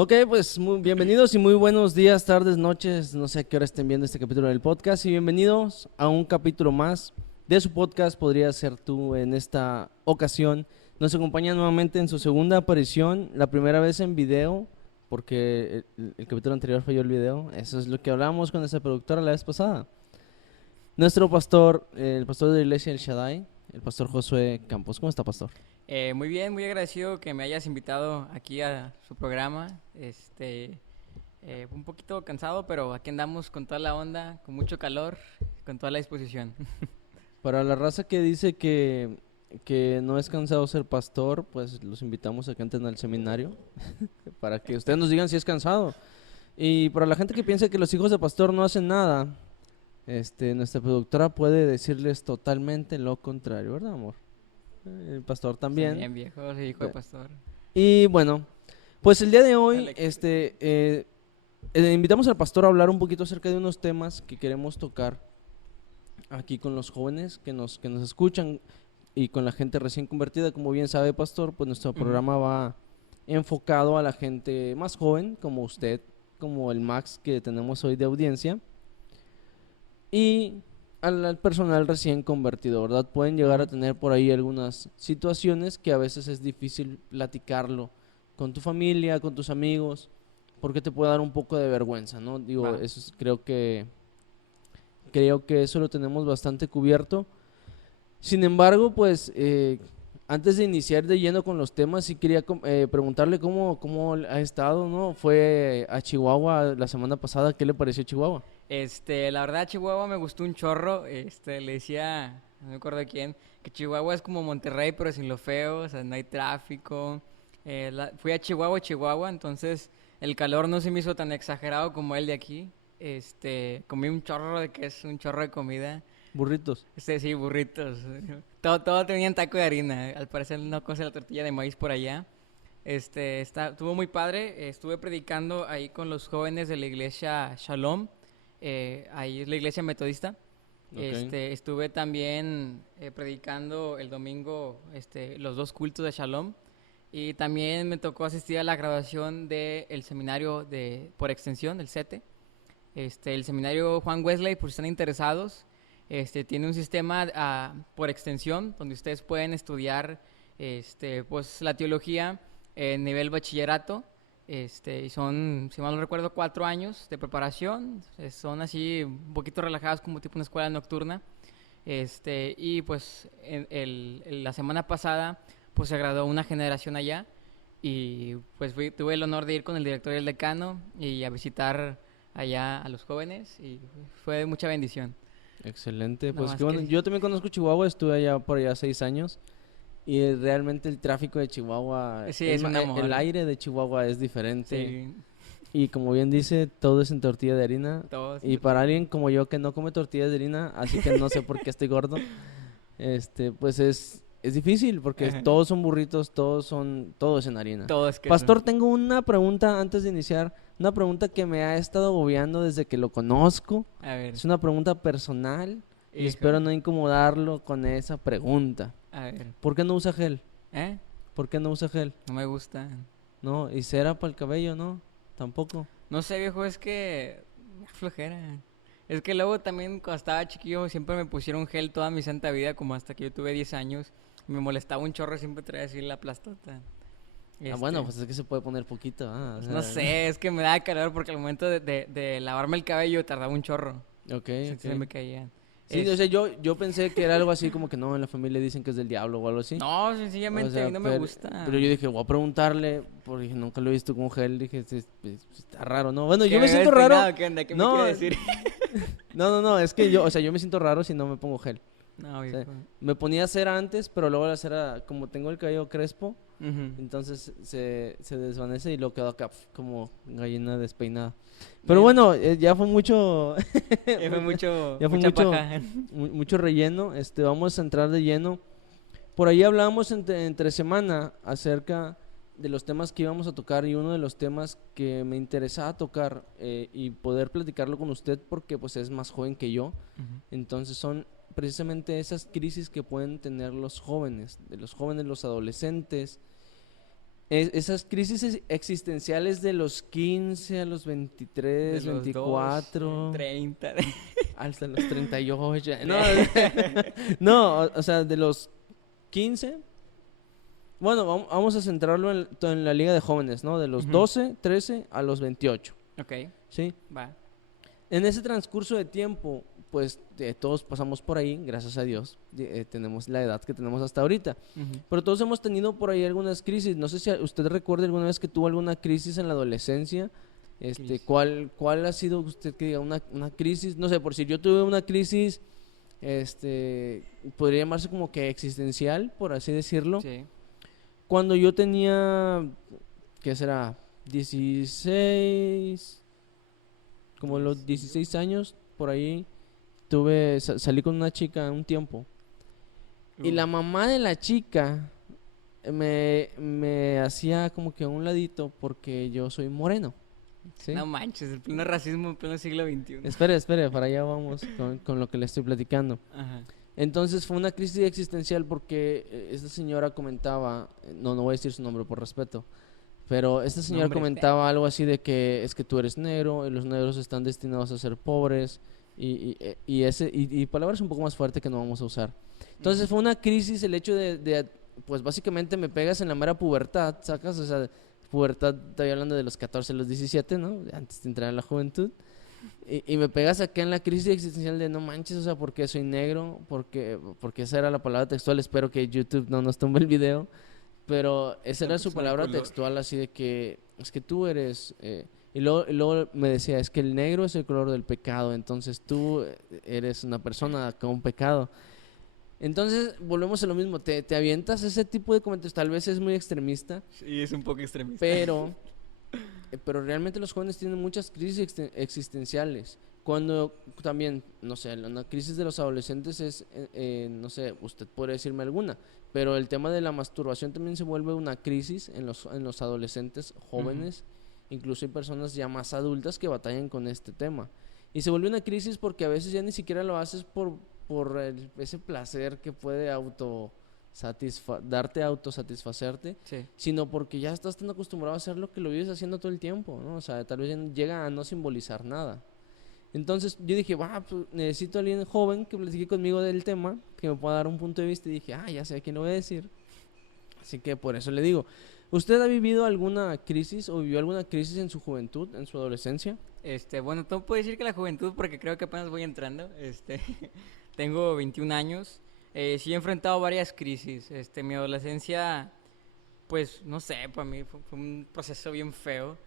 Ok, pues bienvenidos y muy buenos días, tardes, noches, no sé a qué hora estén viendo este capítulo del podcast y bienvenidos a un capítulo más de su podcast Podría Ser Tú. En esta ocasión nos acompaña nuevamente en su segunda aparición, la primera vez en video, porque el capítulo anterior falló el video. Eso es lo que hablamos con esa productora la vez pasada. Nuestro pastor, el pastor de la iglesia El Shaddai, el pastor Josué Campos. ¿Cómo está, pastor? Muy bien, muy agradecido que me hayas invitado aquí a su programa. Un poquito cansado, pero aquí andamos con toda la onda, con mucho calor, con toda la disposición. Para la raza que dice que no es cansado ser pastor, pues los invitamos a que entren al seminario para que ustedes nos digan si es cansado. Y para la gente que piensa que los hijos de pastor no hacen nada, nuestra productora puede decirles totalmente lo contrario, ¿verdad, amor? El pastor también. También viejo, soy hijo de pastor. Y bueno, pues el día de hoy, Alex. invitamos al pastor a hablar un poquito acerca de unos temas que queremos tocar aquí con los jóvenes que nos escuchan y con la gente recién convertida. Como bien sabe, pastor, pues nuestro Ujú. programa va enfocado a la gente más joven, como usted, como el Max que tenemos hoy de audiencia, y al personal recién convertido, ¿verdad? Pueden llegar a Ujú. tener por ahí algunas situaciones que a veces es difícil platicarlo con tu familia, con tus amigos, porque te puede dar un poco de vergüenza, ¿no? Digo, Va. eso creo que eso lo tenemos bastante cubierto. Sin embargo, pues antes de iniciar de lleno con los temas, sí quería preguntarle cómo ha estado, ¿no? Fue a Chihuahua la semana pasada, ¿qué le pareció Chihuahua? La verdad, Chihuahua me gustó un chorro. Le decía, no me acuerdo de quién, que Chihuahua es como Monterrey, pero sin lo feo, o sea, no hay tráfico. Fui a Chihuahua, Chihuahua, entonces el calor no se me hizo tan exagerado como el de aquí. Comí un chorro de queso, un chorro de comida. Burritos. Sí, burritos. Todo tenían taco de harina. Al parecer no conoce la tortilla de maíz por allá. Estuvo muy padre. Estuve predicando ahí con los jóvenes de la iglesia Shalom. Ahí es la iglesia metodista. Ok. Estuve también predicando el domingo los dos cultos de Shalom. Y también me tocó asistir a la graduación del seminario por extensión, el SETE. El seminario Juan Wesley, por si están interesados, tiene un sistema por extensión donde ustedes pueden estudiar pues, la teología en nivel bachillerato. Y son, si mal no recuerdo, 4 años de preparación. Son así un poquito relajados como tipo una escuela nocturna. Y pues la semana pasada pues se graduó una generación allá y pues tuve el honor de ir con el director y el decano y a visitar allá a los jóvenes y fue de mucha bendición. Excelente, Nada pues qué más bueno. que Yo también conozco Chihuahua, estuve allá por allá 6 años y realmente el tráfico de Chihuahua, sí, es un el amor. aire de Chihuahua es diferente. Sí, Y como bien dice, todo es en tortilla de harina. todos Y para alguien como yo que no come tortillas de harina, así que no sé por qué estoy gordo, pues es difícil porque todos son burritos, todo es en harina. todo es queso. Pastor, tengo una pregunta antes de iniciar, una pregunta que me ha estado agobiando desde que lo conozco. A ver, Es una pregunta personal y espero híjole, no incomodarlo con esa pregunta. a ver, ¿Por qué no usa gel? ¿eh? ¿Por qué no usa gel? No me gusta. No, y cera para el cabello, ¿no? Tampoco. No sé, viejo, es que me da flojera. Es que luego también cuando estaba chiquillo siempre me pusieron gel toda mi santa vida, como hasta que yo tuve 10 años. Me molestaba un chorro, siempre traía así la plastota. Ah, bueno, Este, pues es que se puede poner poquito, o no sea, sé, es que me daba calor porque al momento de lavarme el cabello tardaba un chorro. ok, Se ok. me caían. Sí, o sea, yo pensé que era algo así como que no, en la familia dicen que es del diablo o algo así. No, O sencillamente a sea, mí no me pero gusta. yo dije, voy a preguntarle, porque dije, nunca lo he visto con gel, dije, pues, está raro, ¿no? Bueno, ¿Qué yo me me veo siento raro, despeinado? ¿Qué onda? ¿Qué me quiere no, decir? no, es que yo, o sea, yo me siento raro si no me pongo gel. No, O sea, viejo. me ponía cera antes, pero luego la cera, como tengo el cabello crespo, Ujú. entonces se desvanece y lo quedo acá como gallina despeinada. No, Pero bueno, ya fue mucho, fue ya fue mucha mucho, paja. mucho relleno. Vamos a entrar de lleno. Por ahí hablábamos entre semana acerca de los temas que íbamos a tocar y uno de los temas que me interesaba tocar y poder platicarlo con usted porque pues es más joven que yo. Ujú. Entonces son precisamente esas crisis que pueden tener los jóvenes, los adolescentes esas crisis existenciales de los 15 a los 23, De los 24, 12, 30. hasta los 38. No, no, o sea, de los 15. Bueno, vamos a centrarlo en la liga de jóvenes, ¿no? De los Ujú. 12, 13 a los 28, Ok, ¿sí? va. En ese transcurso de tiempo, pues todos pasamos por ahí, gracias a Dios, tenemos la edad que tenemos hasta ahorita. Ujú. Pero todos hemos tenido por ahí algunas crisis. No sé si usted recuerda alguna vez que tuvo alguna crisis en la adolescencia. Crisis. ¿Cuál ha sido usted que diga una crisis? No sé, por si yo tuve una crisis, podría llamarse como que existencial, por así decirlo. Sí. Cuando yo tenía, ¿qué será? 16, como los 16 años, por ahí, salí con una chica un tiempo. Y la mamá de la chica me hacía como que a un ladito porque yo soy moreno, ¿sí? No manches, el pleno racismo en pleno siglo XXI. Espere, para allá vamos con lo que le estoy platicando. Ajá. Entonces fue una crisis existencial porque esta señora comentaba, no voy a decir su nombre por respeto, pero esta señora Nombre comentaba algo así de que es que tú eres negro y los negros están destinados a ser pobres y palabras un poco más fuertes que no vamos a usar. Entonces fue una crisis el hecho pues básicamente me pegas en la mera pubertad, ¿sacas? O sea, pubertad, estoy hablando de los 14 a los 17, ¿no? Antes de entrar a la juventud. Y me pegas acá en la crisis existencial de no manches, o sea, ¿por qué soy negro? Porque esa era la palabra textual, espero que YouTube no nos tumbe el video. Pero esa era su palabra textual, así de que es que tú eres... y luego me decía, es que el negro es el color del pecado, entonces tú eres una persona con un pecado. Entonces volvemos a lo mismo, te avientas ese tipo de comentarios, tal vez es muy extremista, Sí, es un poco extremista. pero realmente los jóvenes tienen muchas crisis existenciales. Cuando también, no sé, una crisis de los adolescentes es, no sé, usted puede decirme alguna, pero el tema de la masturbación también se vuelve una crisis en los adolescentes jóvenes, incluso hay personas ya más adultas que batallan con este tema. Y se vuelve una crisis porque a veces ya ni siquiera lo haces por ese placer que puede darte autosatisfacerte, Sí. sino porque ya estás tan acostumbrado a hacer lo que lo vives haciendo todo el tiempo, ¿no? O sea, tal vez ya llega a no simbolizar nada. Entonces yo dije, pues necesito a alguien joven que platique conmigo del tema, que me pueda dar un punto de vista y dije, ya sé a quién le voy a decir. Así que por eso le digo, ¿usted ha vivido alguna crisis o vivió alguna crisis en su juventud, en su adolescencia? Bueno, no puedo decir que la juventud porque creo que apenas voy entrando. Tengo 21 años. Sí he enfrentado varias crisis. Mi adolescencia, pues, no sé, para mí fue un proceso bien feo.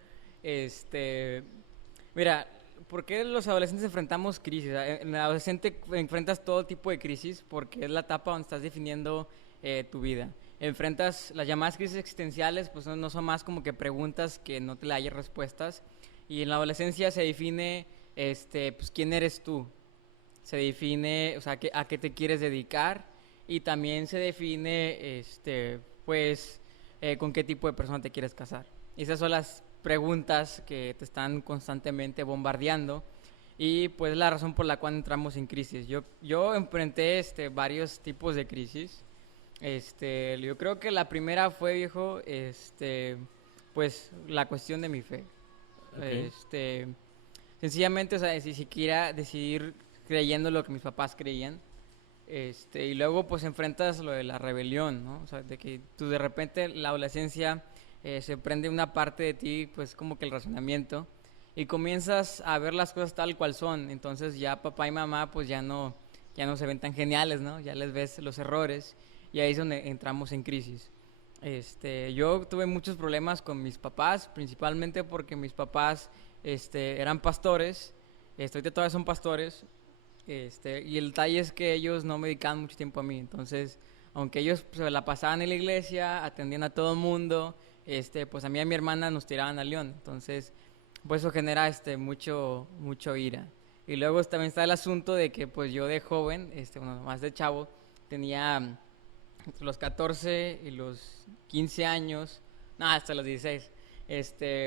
Mira, ¿por qué los adolescentes enfrentamos crisis? En el adolescente enfrentas todo tipo de crisis porque es la etapa donde estás definiendo tu vida. Enfrentas las llamadas crisis existenciales, pues no son más como que preguntas que no te le hayas respuestas. Y en la adolescencia se define, pues, quién eres tú. Se define, o sea, a qué te quieres dedicar. Y también se define, pues, con qué tipo de persona te quieres casar. Y esas son las preguntas que te están constantemente bombardeando. Y pues la razón por la cual entramos en crisis. Yo enfrenté varios tipos de crisis. Yo creo que la primera fue, viejo, pues la cuestión de mi fe. Okay. Sencillamente, o sea, si siquiera decidir creyendo lo que mis papás creían. Y luego pues enfrentas lo de la rebelión, ¿no? O sea, de que tú de repente la adolescencia se prende una parte de ti, pues como que el razonamiento, y comienzas a ver las cosas tal cual son. Entonces ya papá y mamá pues ya no se ven tan geniales, ¿no? Ya les ves los errores y ahí es donde entramos en crisis. Yo tuve muchos problemas con mis papás, principalmente porque mis papás eran pastores, ahorita todavía son pastores, y el detalle es que ellos no me dedicaban mucho tiempo a mí. Entonces, aunque ellos se la pasaban en la iglesia, atendían a todo el mundo, pues a mí y a mi hermana nos tiraban al león. Entonces, pues eso genera mucho ira. Y luego también está el asunto de que pues yo de joven, bueno, más de chavo, tenía entre los 14 y los 15 años, no, hasta los 16,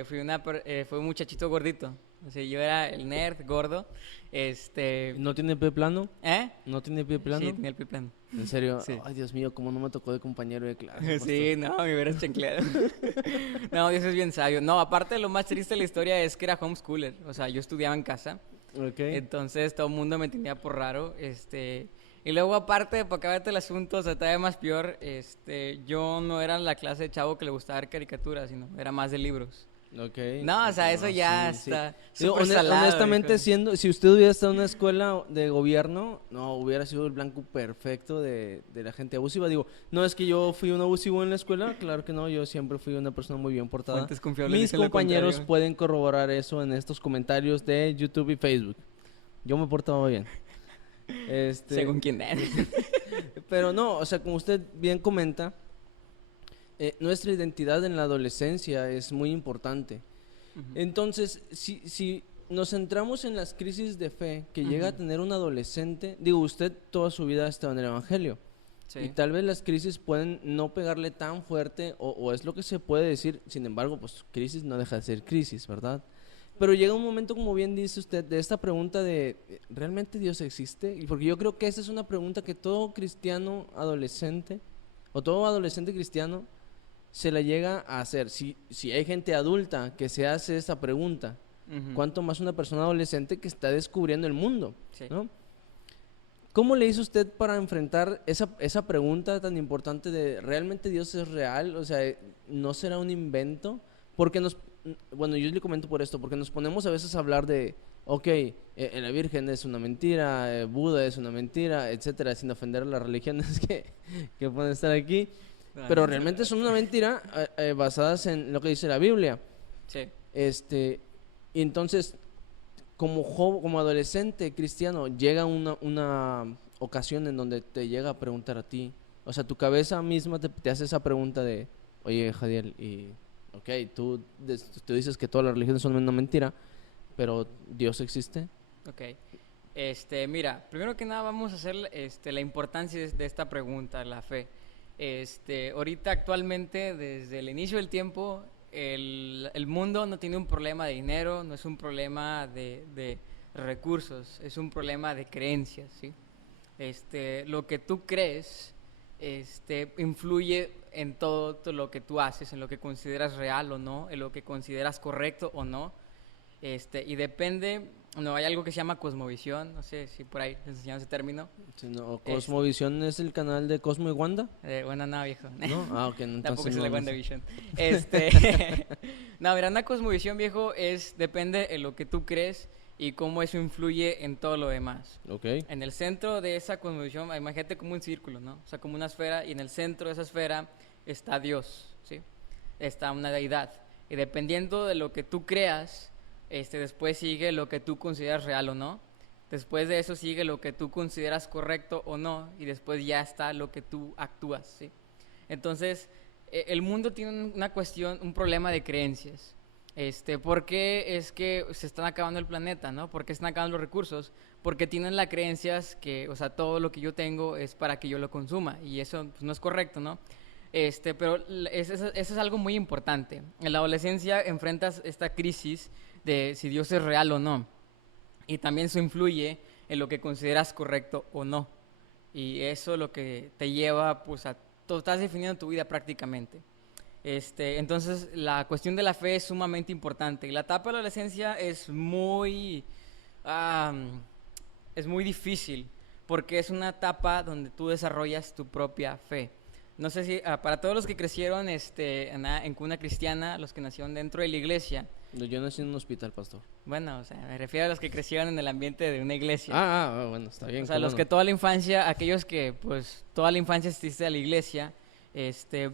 fui un muchachito gordito. O sea, yo era el nerd gordo. ¿No tiene pie plano? ¿Eh? ¿No tiene pie plano? Sí, tenía el pie plano. ¿En serio? Sí. Ay, Dios mío, cómo no me tocó de compañero de clase. Sí, no, me hubieras chancleado. No, Dios es bien sabio. No, aparte lo más triste de la historia es que era homeschooler. O sea, yo estudiaba en casa. Ok. Entonces todo el mundo me tenía por raro. Y luego aparte, para acabarte el asunto, o sea, todavía más peor, yo no era la clase de chavo que le gustaba ver caricaturas, sino era más de libros. Ok. No, o sea, eso ya sí, sí. está Digo, súper salado, honestamente, hijo. si usted hubiera estado en una escuela de gobierno, no, hubiera sido el blanco perfecto de la gente abusiva. Digo, no es que yo fui un abusivo en la escuela, claro que no, yo siempre fui una persona muy bien portada. Fuentes confiables Mis dicen lo compañeros contrario. pueden corroborar eso en estos comentarios de YouTube y Facebook. Yo me portaba bien. Según quién es. Pero no, o sea, como usted bien comenta, nuestra identidad en la adolescencia es muy importante. Entonces, si nos centramos en las crisis de fe que llega a Ujú. tener un adolescente, digo, usted toda su vida ha estado en el Evangelio, y Sí. tal vez las crisis pueden no pegarle tan fuerte, o es lo que se puede decir, sin embargo, pues crisis no deja de ser crisis, ¿verdad? Pero llega un momento, como bien dice usted, de esta pregunta de, ¿realmente Dios existe? Y porque yo creo que esa es una pregunta que todo cristiano adolescente, o todo adolescente cristiano, se la llega a hacer. Si hay gente adulta que se hace esta pregunta, Ujú. ¿cuánto más una persona adolescente que está descubriendo el mundo? Sí. ¿No? ¿Cómo le hizo usted para enfrentar esa pregunta tan importante de ¿realmente Dios es real? O sea, ¿no será un invento? Porque bueno, yo le comento por esto, porque nos ponemos a veces a hablar de, ok, la Virgen es una mentira, Buda es una mentira, etcétera, sin ofender a las religiones que pueden estar aquí, No, pero no, realmente son una mentira basadas en lo que dice la Biblia. sí. Y entonces, como adolescente cristiano, llega una ocasión en donde te llega a preguntar a ti, o sea, tu cabeza misma te hace esa pregunta de, oye, Jadiel, ok, tú dices que todas las religiones son una mentira, pero ¿Dios existe? Ok. Mira, primero que nada vamos a hacer la importancia de esta pregunta, la fe. Ahorita actualmente, desde el inicio del tiempo, el mundo no tiene un problema de dinero, no es un problema de recursos, es un problema de creencias, ¿sí? Lo que tú crees, influye en todo lo que tú haces, en lo que consideras real o no, en lo que consideras correcto o no. Y depende, no, hay algo que se llama cosmovisión, no sé si por ahí les enseñaron ese término. Si no, Es- Cosmovisión es el canal de Cosmo y Wanda, bueno, no, viejo. ¿no? Ah, ok, no, Tampoco entonces es no, la no sé. WandaVision. No, mira, una cosmovisión, viejo, depende de lo que tú crees y cómo eso influye en todo lo demás. Ok, En el centro de esa cosmovisión, imagínate como un círculo, ¿no? O sea, como una esfera, y en el centro de esa esfera está Dios, ¿sí? Está una deidad. Y dependiendo de lo que tú creas, después sigue lo que tú consideras real o no. Después de eso sigue lo que tú consideras correcto o no. Y después ya está lo que tú actúas, ¿sí? Entonces, el mundo tiene una cuestión, un problema de creencias. ¿Por qué es que se están acabando el planeta, no? ¿Por qué están acabando los recursos? Porque tienen las creencias que, o sea, todo lo que yo tengo es para que yo lo consuma. Y eso pues, no es correcto, ¿no? Pero eso es algo muy importante. En la adolescencia enfrentas esta crisis de si Dios es real o no. Y también eso influye en lo que consideras correcto o no. Y eso es lo que te lleva, pues, tú estás definiendo tu vida prácticamente. Entonces, la cuestión de la fe es sumamente importante. Y la etapa de la adolescencia es muy difícil porque es una etapa donde tú desarrollas tu propia fe. No sé si para todos los que crecieron en cuna cristiana, los que nacieron dentro de la iglesia, yo nací en un hospital, pastor. bueno, o sea, me refiero a los que crecieron en el ambiente de una iglesia. Bueno, está bien. O sea, qué los bueno. que toda la infancia, aquellos que pues toda la infancia asististe a la iglesia,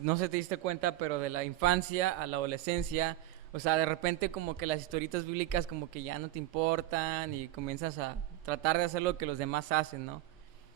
no sé si te diste cuenta, pero de la infancia a la adolescencia, o sea, de repente como que las historietas bíblicas como que ya no te importan y comienzas a tratar de hacer lo que los demás hacen, ¿no?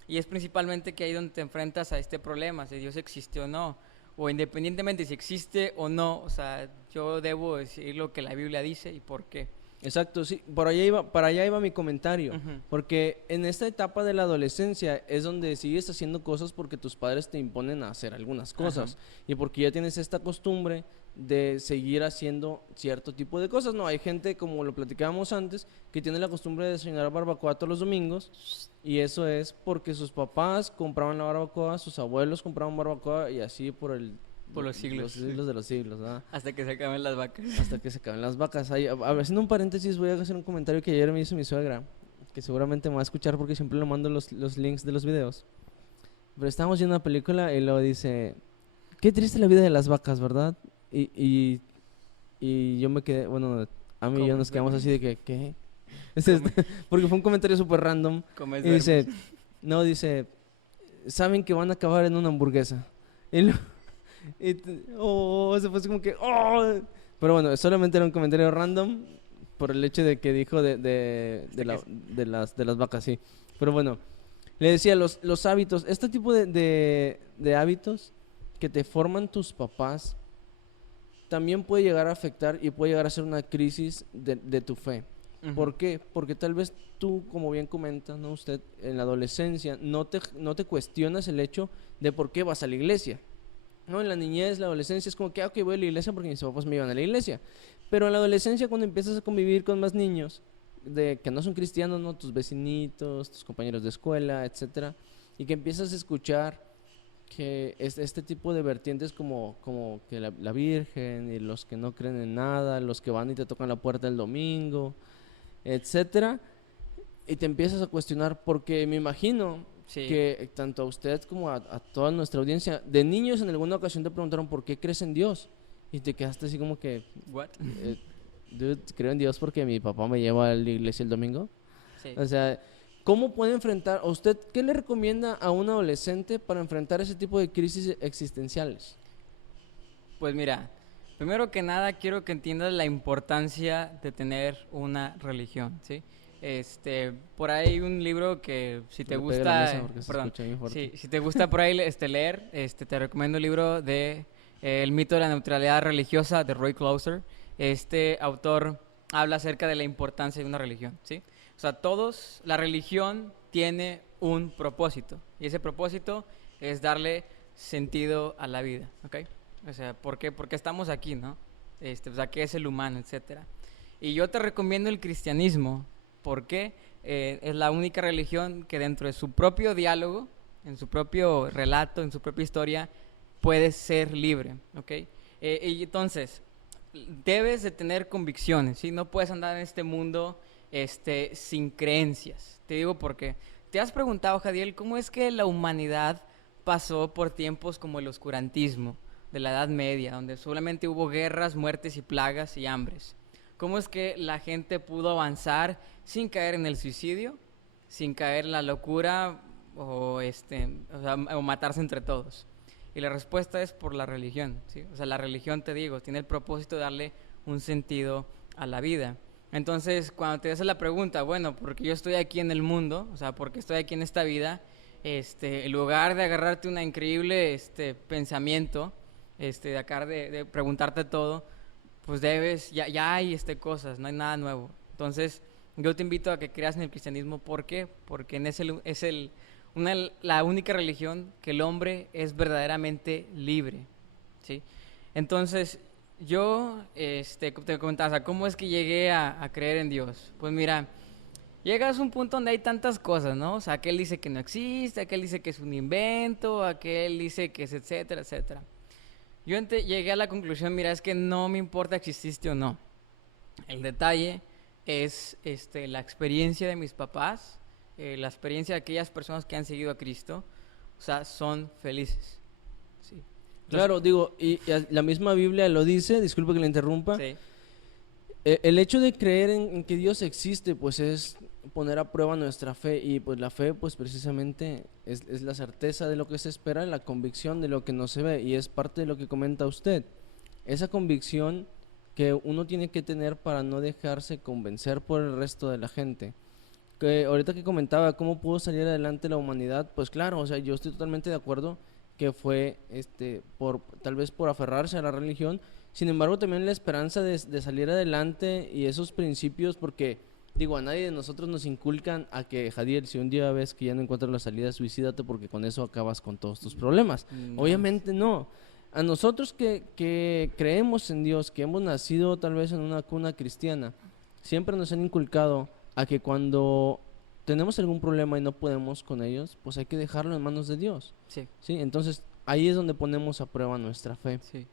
Y es principalmente que ahí donde te enfrentas a este problema, si Dios existe o no, o independientemente si existe o no, o sea, yo debo decir lo que la Biblia dice y por qué. Exacto, sí, para allá iba mi comentario, Ujú. porque en esta etapa de la adolescencia es donde sigues haciendo cosas porque tus padres te imponen a hacer algunas Ajá. cosas y porque ya tienes esta costumbre de seguir haciendo cierto tipo de cosas, ¿no? Hay gente, como lo platicábamos antes, que tiene la costumbre de desayunar barbacoa todos los domingos y eso es porque sus papás compraban la barbacoa, sus abuelos compraban barbacoa y así Por los siglos. siglos de los siglos, ¿verdad? Hasta que se acaben las vacas. Hasta que se acaben las vacas. Haciendo un paréntesis, voy a hacer un comentario que ayer me hizo mi suegra, que seguramente me va a escuchar porque siempre le mando los links de los videos. Pero estábamos viendo una película y luego dice, qué triste la vida de las vacas, ¿verdad? Y yo me quedé, bueno, a mí y yo nos Comes quedamos vermis. así de que, ¿qué? Porque fue un comentario súper random. Comes Y dice, vermis. no, dice, saben que van a acabar en una hamburguesa. Y, se fue así como que, oh. Pero bueno, solamente era un comentario random por el hecho de que dijo Hasta que de las vacas, sí. Pero bueno, le decía, los hábitos, este tipo de hábitos que te forman tus papás, también puede llegar a afectar y puede llegar a ser una crisis de tu fe. Ujú. ¿Por qué? Porque tal vez tú, como bien comenta, ¿no? Usted en la adolescencia no te cuestionas el hecho de por qué vas a la iglesia. ¿No? En la niñez, la adolescencia es como que, ok, voy a la iglesia porque mis papás me iban a la iglesia. Pero en la adolescencia, cuando empiezas a convivir con más niños, de que no son cristianos, ¿no? Tus vecinitos, tus compañeros de escuela, etcétera, y que empiezas a escuchar que este tipo de vertientes como que la Virgen y los que no creen en nada, los que van y te tocan la puerta el domingo, etcétera, y te empiezas a cuestionar porque me imagino Sí. que tanto a usted como a toda nuestra audiencia, de niños en alguna ocasión te preguntaron por qué crees en Dios y te quedaste así como que, What? eh, dude, creo en Dios porque mi papá me lleva a la iglesia el domingo. Sí. O sea, ¿cómo puede enfrentar, a usted, qué le recomienda a un adolescente para enfrentar ese tipo de crisis existenciales? Pues mira, primero que nada quiero que entiendas la importancia de tener una religión, ¿sí? Por ahí hay un libro que si te Le pegue a la gusta, mesa porque se perdón, escucha bien fuerte. si te gusta por ahí leer, te recomiendo el libro de El mito de la neutralidad religiosa de Roy Clauser. Este autor habla acerca de la importancia de una religión, ¿sí? O sea, la religión tiene un propósito y ese propósito es darle sentido a la vida, ¿ok? O sea, ¿por qué estamos aquí, no? O sea, ¿qué es el humano, etcétera? Y yo te recomiendo el cristianismo porque es la única religión que dentro de su propio diálogo, en su propio relato, en su propia historia, puede ser libre, ¿ok? Y entonces, debes de tener convicciones, ¿sí? No puedes andar en este mundo sin creencias. Te digo porque te has preguntado, Jadiel, ¿cómo es que la humanidad pasó por tiempos como el oscurantismo de la Edad Media, donde solamente hubo guerras, muertes y plagas y hambres? ¿Cómo es que la gente pudo avanzar sin caer en el suicidio, sin caer en la locura o matarse entre todos? Y la respuesta es por la religión, ¿sí? O sea, la religión, te digo, tiene el propósito de darle un sentido a la vida. Entonces, cuando te haces la pregunta, bueno, ¿por qué yo estoy aquí en el mundo? O sea, ¿por qué estoy aquí en esta vida? En lugar de agarrarte un increíble pensamiento, de preguntarte todo, pues ya hay cosas, no hay nada nuevo. Entonces, yo te invito a que creas en el cristianismo. ¿Por qué? Porque la única religión que el hombre es verdaderamente libre, ¿sí? Entonces, yo te comentaba, o sea, ¿cómo es que llegué a creer en Dios? Pues mira, llegas a un punto donde hay tantas cosas, ¿no? O sea, aquel dice que no existe, aquel dice que es un invento, aquel dice que es etcétera, etcétera. Yo llegué a la conclusión, mira, es que no me importa si existe o no. El detalle es la experiencia de mis papás, la experiencia de aquellas personas que han seguido a Cristo, o sea, son felices. Sí. Claro, digo, la misma Biblia lo dice, disculpe que le interrumpa. Sí. El hecho de creer en que Dios existe, pues es poner a prueba nuestra fe y pues la fe, pues precisamente es la certeza de lo que se espera, la convicción de lo que no se ve y es parte de lo que comenta usted. Esa convicción que uno tiene que tener para no dejarse convencer por el resto de la gente. Que ahorita que comentaba cómo pudo salir adelante la humanidad, pues claro, o sea, yo estoy totalmente de acuerdo que fue tal vez por aferrarse a la religión. Sin embargo, también la esperanza de salir adelante y esos principios, porque digo, a nadie de nosotros nos inculcan a que, Jadiel, si un día ves que ya no encuentras la salida, suicídate porque con eso acabas con todos tus problemas. No. Obviamente no. A nosotros que creemos en Dios, que hemos nacido tal vez en una cuna cristiana, siempre nos han inculcado a que cuando tenemos algún problema y no podemos con ellos, pues hay que dejarlo en manos de Dios. Sí. ¿Sí? Entonces, ahí es donde ponemos a prueba nuestra fe. Sí.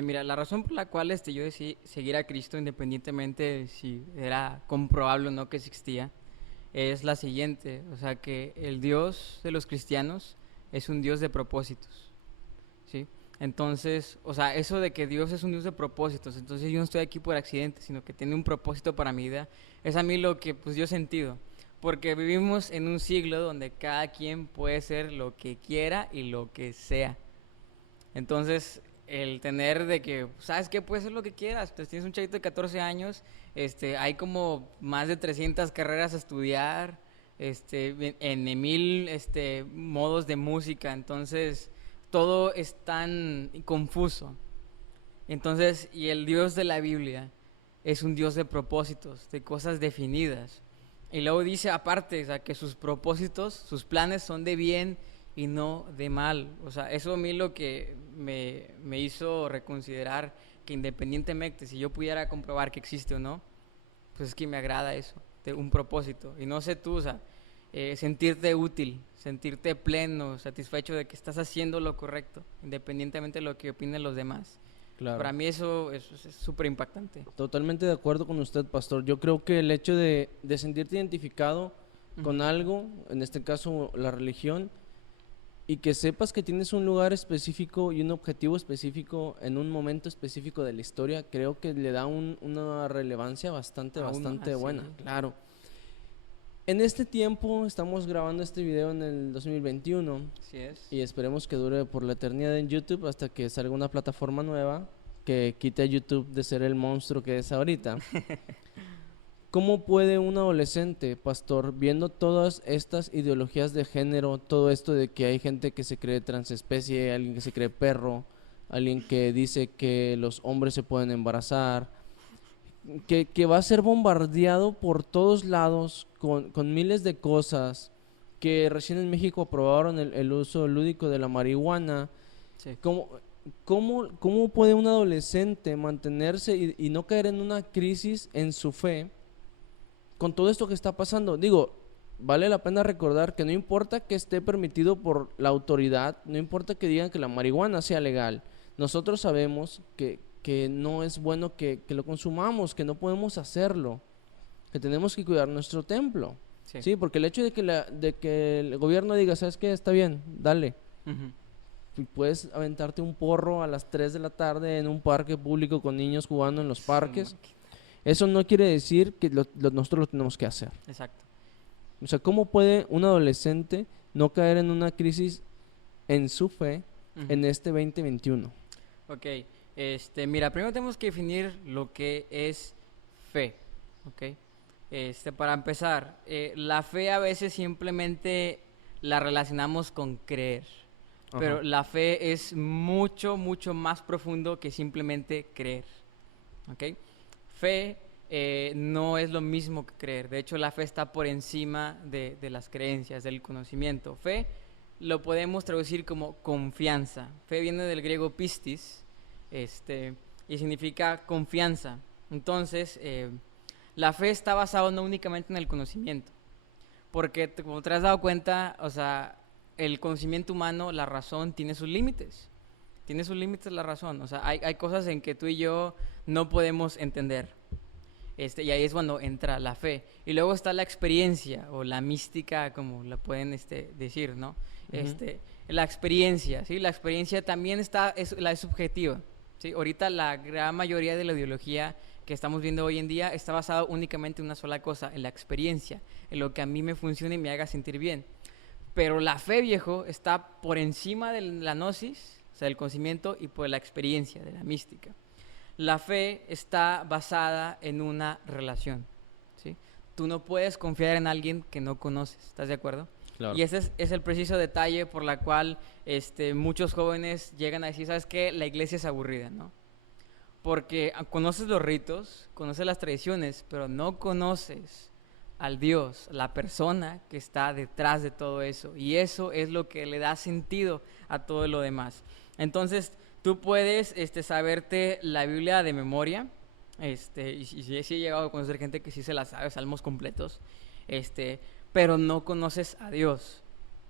Mira, la razón por la cual yo decidí seguir a Cristo, independientemente de si era comprobable o no que existía, es la siguiente. O sea, que el Dios de los cristianos es un Dios de propósitos, ¿sí? Entonces, o sea, eso de que Dios es un Dios de propósitos, entonces yo no estoy aquí por accidente, sino que tiene un propósito para mi vida, es a mí lo que pues yo he sentido. Porque vivimos en un siglo donde cada quien puede ser lo que quiera y lo que sea. Entonces, el tener de que, ¿sabes qué? Puedes ser lo que quieras. Entonces, tienes un chavito de 14 años, hay como más de 300 carreras a estudiar, en mil modos de música. Entonces, todo es tan confuso. Entonces, y el Dios de la Biblia es un Dios de propósitos, de cosas definidas. Y luego dice aparte, o sea, que sus propósitos, sus planes son de bien y no de mal. O sea, eso a mí lo que me hizo reconsiderar que independientemente si yo pudiera comprobar que existe o no, pues es que me agrada eso, de un propósito. Y no sé tú, o sea, sentirte útil, sentirte pleno, satisfecho de que estás haciendo lo correcto, independientemente de lo que opinen los demás. Claro. Para mí eso es súper impactante. Totalmente de acuerdo con usted, pastor. Yo creo que el hecho de sentirte identificado con algo, en este caso la religión, y que sepas que tienes un lugar específico y un objetivo específico en un momento específico de la historia, creo que le da una relevancia bastante buena. Sí. Claro. En este tiempo estamos grabando este video en el 2021. Así es. Y esperemos que dure por la eternidad en YouTube hasta que salga una plataforma nueva que quite a YouTube de ser el monstruo que es ahorita. ¿Cómo puede un adolescente, pastor, viendo todas estas ideologías de género, todo esto de que hay gente que se cree transespecie, alguien que se cree perro, alguien que dice que los hombres se pueden embarazar, que va a ser bombardeado por todos lados con miles de cosas, que recién en México aprobaron el uso lúdico de la marihuana? Sí. ¿Cómo puede un adolescente mantenerse y no caer en una crisis en su fe con todo esto que está pasando? Digo, vale la pena recordar que no importa que esté permitido por la autoridad, no importa que digan que la marihuana sea legal, nosotros sabemos que no es bueno que lo consumamos, que no podemos hacerlo, que tenemos que cuidar nuestro templo. Sí, porque el hecho de que el gobierno diga, ¿sabes qué? Está bien, dale. Y puedes aventarte un porro a las 3 de la tarde en un parque público con niños jugando en los parques. Eso no quiere decir que nosotros lo tenemos que hacer. Exacto. O sea, ¿cómo puede un adolescente no caer en una crisis en su fe en este 2021? Ok, mira, primero tenemos que definir lo que es fe, ¿ok? Para empezar, la fe a veces simplemente la relacionamos con creer, pero la fe es mucho, mucho más profundo que simplemente creer, ¿ok? Fe no es lo mismo que creer. De hecho, la fe está por encima de las creencias, del conocimiento. Fe lo podemos traducir como confianza. Fe viene del griego pistis, y significa confianza. Entonces, la fe está basada no únicamente en el conocimiento, porque como te has dado cuenta, o sea, el conocimiento humano, la razón, tiene sus límites. Tiene sus límites la razón. O sea, hay cosas en que tú y yo no podemos entender. Y ahí es cuando entra la fe. Y luego está la experiencia o la mística, como la pueden decir, ¿no? La experiencia, ¿sí? La experiencia también es subjetiva, ¿sí? Ahorita la gran mayoría de la ideología que estamos viendo hoy en día está basada únicamente en una sola cosa, en la experiencia, en lo que a mí me funcione y me haga sentir bien. Pero la fe, viejo, está por encima de la gnosis, o sea, del conocimiento, y por la experiencia, de la mística. La fe está basada en una relación, ¿sí? Tú no puedes confiar en alguien que no conoces, ¿estás de acuerdo? Claro. Y ese es el preciso detalle por la cual muchos jóvenes llegan a decir, ¿sabes qué? La iglesia es aburrida, ¿no? Porque conoces los ritos, conoces las tradiciones, pero no conoces al Dios, la persona que está detrás de todo eso. Y eso es lo que le da sentido a todo lo demás. Entonces, tú puedes saberte la Biblia de memoria, y sí he llegado a conocer gente que sí se la sabe, salmos completos, pero no conoces a Dios.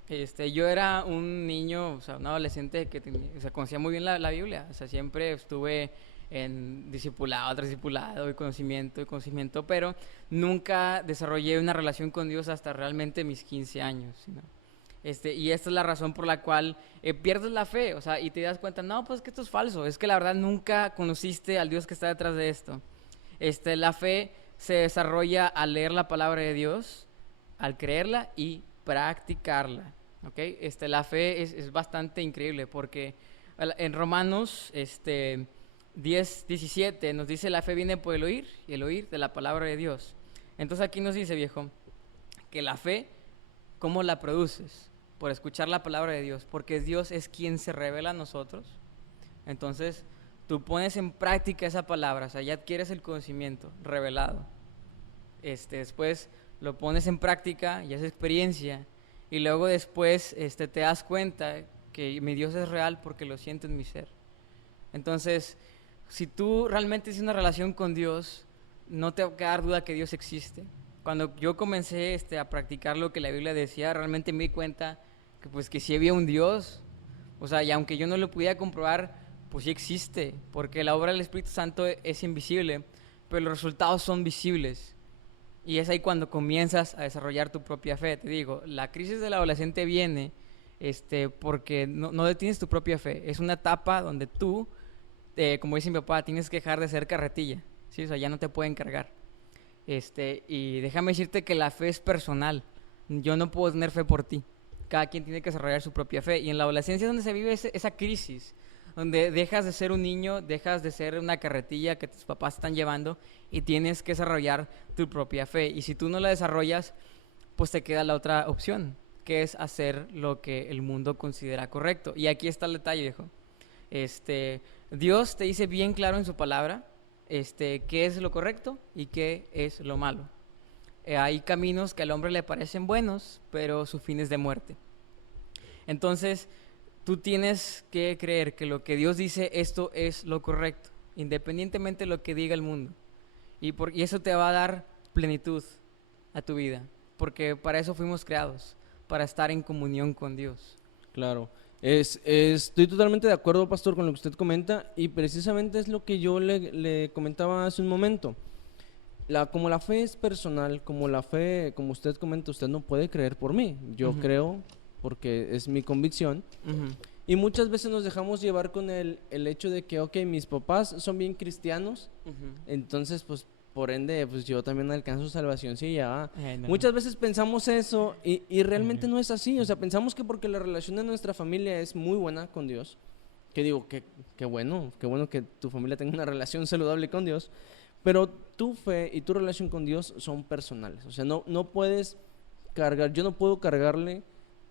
Yo era un niño, o sea, un adolescente que conocía muy bien la Biblia, o sea, siempre estuve en discipulado tras discipulado y conocimiento, pero nunca desarrollé una relación con Dios hasta realmente mis 15 años, ¿no? Y esta es la razón por la cual pierdes la fe, o sea, y te das cuenta, no, pues que esto es falso, es que la verdad nunca conociste al Dios que está detrás de esto. La fe se desarrolla al leer la palabra de Dios, al creerla y practicarla, ¿ok? La fe es bastante increíble porque en Romanos 10:17 nos dice la fe viene por el oír y el oír de la palabra de Dios. Entonces aquí nos dice, viejo, que la fe, ¿cómo la produces? Por escuchar la palabra de Dios, porque Dios es quien se revela a nosotros. Entonces tú pones en práctica esa palabra, o sea, ya adquieres el conocimiento revelado. Después lo pones en práctica y haces experiencia, y luego después te das cuenta que mi Dios es real porque lo siento en mi ser. Entonces, si tú realmente tienes una relación con Dios, no te va a quedar duda que Dios existe. Cuando yo comencé a practicar lo que la Biblia decía, realmente me di cuenta que pues que sí había un Dios. O sea, y aunque yo no lo pudiera comprobar, pues sí existe, porque la obra del Espíritu Santo es invisible, pero los resultados son visibles. Y es ahí cuando comienzas a desarrollar tu propia fe. Te digo, la crisis del adolescente viene porque no detienes tu propia fe. Es una etapa donde tú, como dice mi papá, tienes que dejar de ser carretilla, ¿sí? O sea, ya no te pueden cargar. Y déjame decirte que la fe es personal. Yo no puedo tener fe por ti. Cada quien tiene que desarrollar su propia fe. Y en la adolescencia es donde se vive esa crisis, donde dejas de ser un niño, dejas de ser una carretilla que tus papás están llevando y tienes que desarrollar tu propia fe. Y si tú no la desarrollas, pues te queda la otra opción, que es hacer lo que el mundo considera correcto. Y aquí está el detalle, viejo. Dios te dice bien claro en su palabra qué es lo correcto y qué es lo malo. Hay caminos que al hombre le parecen buenos, pero su fin es de muerte. Entonces, tú tienes que creer que lo que Dios dice, esto es lo correcto, independientemente de lo que diga el mundo. Y eso te va a dar plenitud a tu vida, porque para eso fuimos creados, para estar en comunión con Dios. Claro. Estoy totalmente de acuerdo, pastor, con lo que usted comenta, y precisamente es lo que yo le comentaba hace un momento. Como la fe es personal, como la fe, como usted comenta, usted no puede creer por mí. Yo creo porque es mi convicción. Y muchas veces nos dejamos llevar con el hecho de que, ok, mis papás son bien cristianos, entonces, pues, por ende, pues yo también alcanzo salvación, sí, ya. No. Muchas veces pensamos eso y realmente no es así. O sea, pensamos que porque la relación de nuestra familia es muy buena con Dios, que digo, qué bueno que tu familia tenga una relación saludable con Dios, pero tu fe y tu relación con Dios son personales. O sea, no puedes cargar, yo no puedo cargarle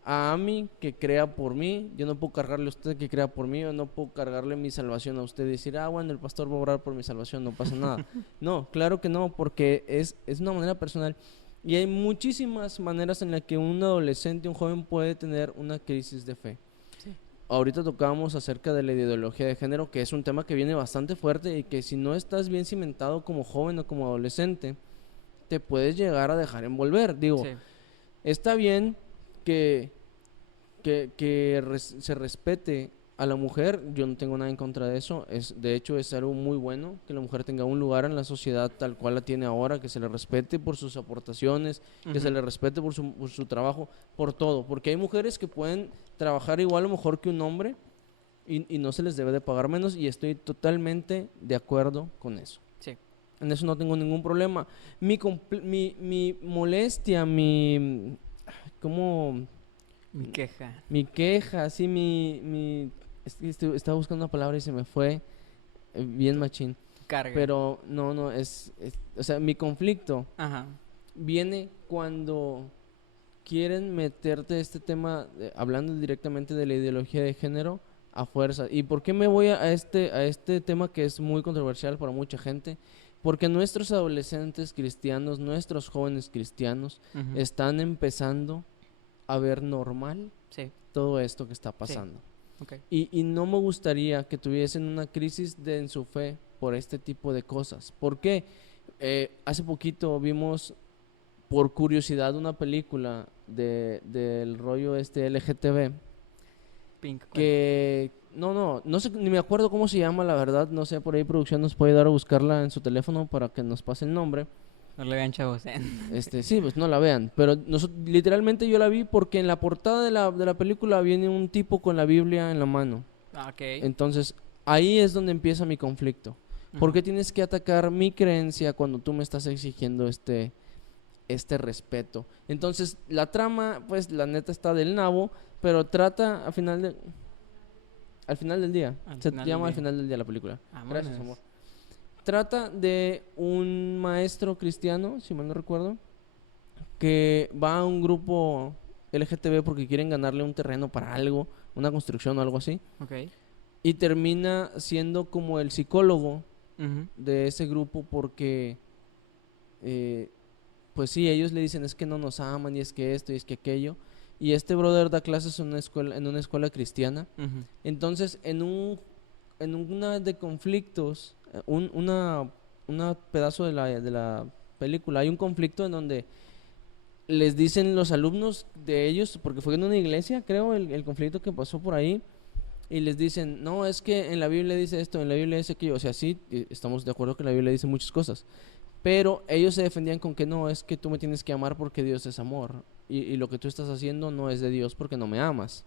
a Ami que crea por mí, yo no puedo cargarle a usted que crea por mí, yo no puedo cargarle mi salvación a usted y decir, bueno, el pastor va a orar por mi salvación, no pasa nada. No, claro que no, porque es una manera personal. Y hay muchísimas maneras en las que un adolescente, un joven puede tener una crisis de fe. Sí. Ahorita tocábamos acerca de la ideología de género, que es un tema que viene bastante fuerte y que si no estás bien cimentado como joven o como adolescente, te puedes llegar a dejar envolver. Digo, Sí. Está bien que se respete a la mujer, yo no tengo nada en contra de eso, de hecho es algo muy bueno que la mujer tenga un lugar en la sociedad tal cual la tiene ahora, que se le respete por sus aportaciones, que se le respete por su trabajo, por todo, porque hay mujeres que pueden trabajar igual o mejor que un hombre y no se les debe de pagar menos, y estoy totalmente de acuerdo con eso. Sí. En eso no tengo ningún problema. Mi molestia, ¿cómo? Mi queja. Mi queja, sí, estaba buscando una palabra y se me fue bien machín. Carga. Pero no, o sea, mi conflicto Ajá. viene cuando quieren meterte este tema, hablando directamente de la ideología de género, a fuerza. ¿Y por qué me voy a este tema que es muy controversial para mucha gente? Porque nuestros adolescentes cristianos, nuestros jóvenes cristianos, Ujú. están empezando a ver normal Sí, todo esto que está sí, pasando. ok. Y no me gustaría que tuviesen una crisis en su fe por este tipo de cosas. ¿Por qué? Hace poquito vimos, por curiosidad, una película del rollo este LGTB Pink, ¿cuál? que... no sé, ni me acuerdo cómo se llama, la verdad. No sé, por ahí producción nos puede dar a buscarla en su teléfono para que nos pase el nombre. No le vean, chavos. Sí, pues no la vean. Pero literalmente yo la vi porque en la portada de la película viene un tipo con la Biblia en la mano. Ah, ok. Entonces, ahí es donde empieza mi conflicto. ¿Por Ujú. qué tienes que atacar mi creencia cuando tú me estás exigiendo este respeto? Entonces, la trama, pues la neta está del nabo, pero trata al final del día. Al Se final del llama Al día. final del día la película. Gracias, Vámonos. amor. Trata de un maestro cristiano, si mal no recuerdo, que va a un grupo LGTB porque quieren ganarle un terreno para algo, una construcción o algo así, Ok. y termina siendo como el psicólogo Ujú. de ese grupo porque, eh, pues sí, ellos le dicen es que no nos aman y es que esto y es que aquello, y este brother da clases en una escuela cristiana. Ujú. Entonces, en una de conflictos, una pedazo de la película, hay un conflicto en donde les dicen los alumnos de ellos, porque fue en una iglesia, creo, el conflicto que pasó por ahí, y les dicen, no, es que en la Biblia dice esto, en la Biblia dice aquello. O sea, sí, estamos de acuerdo que la Biblia dice muchas cosas, pero ellos se defendían con que no, es que tú me tienes que amar porque Dios es amor, y lo que tú estás haciendo no es de Dios porque no me amas.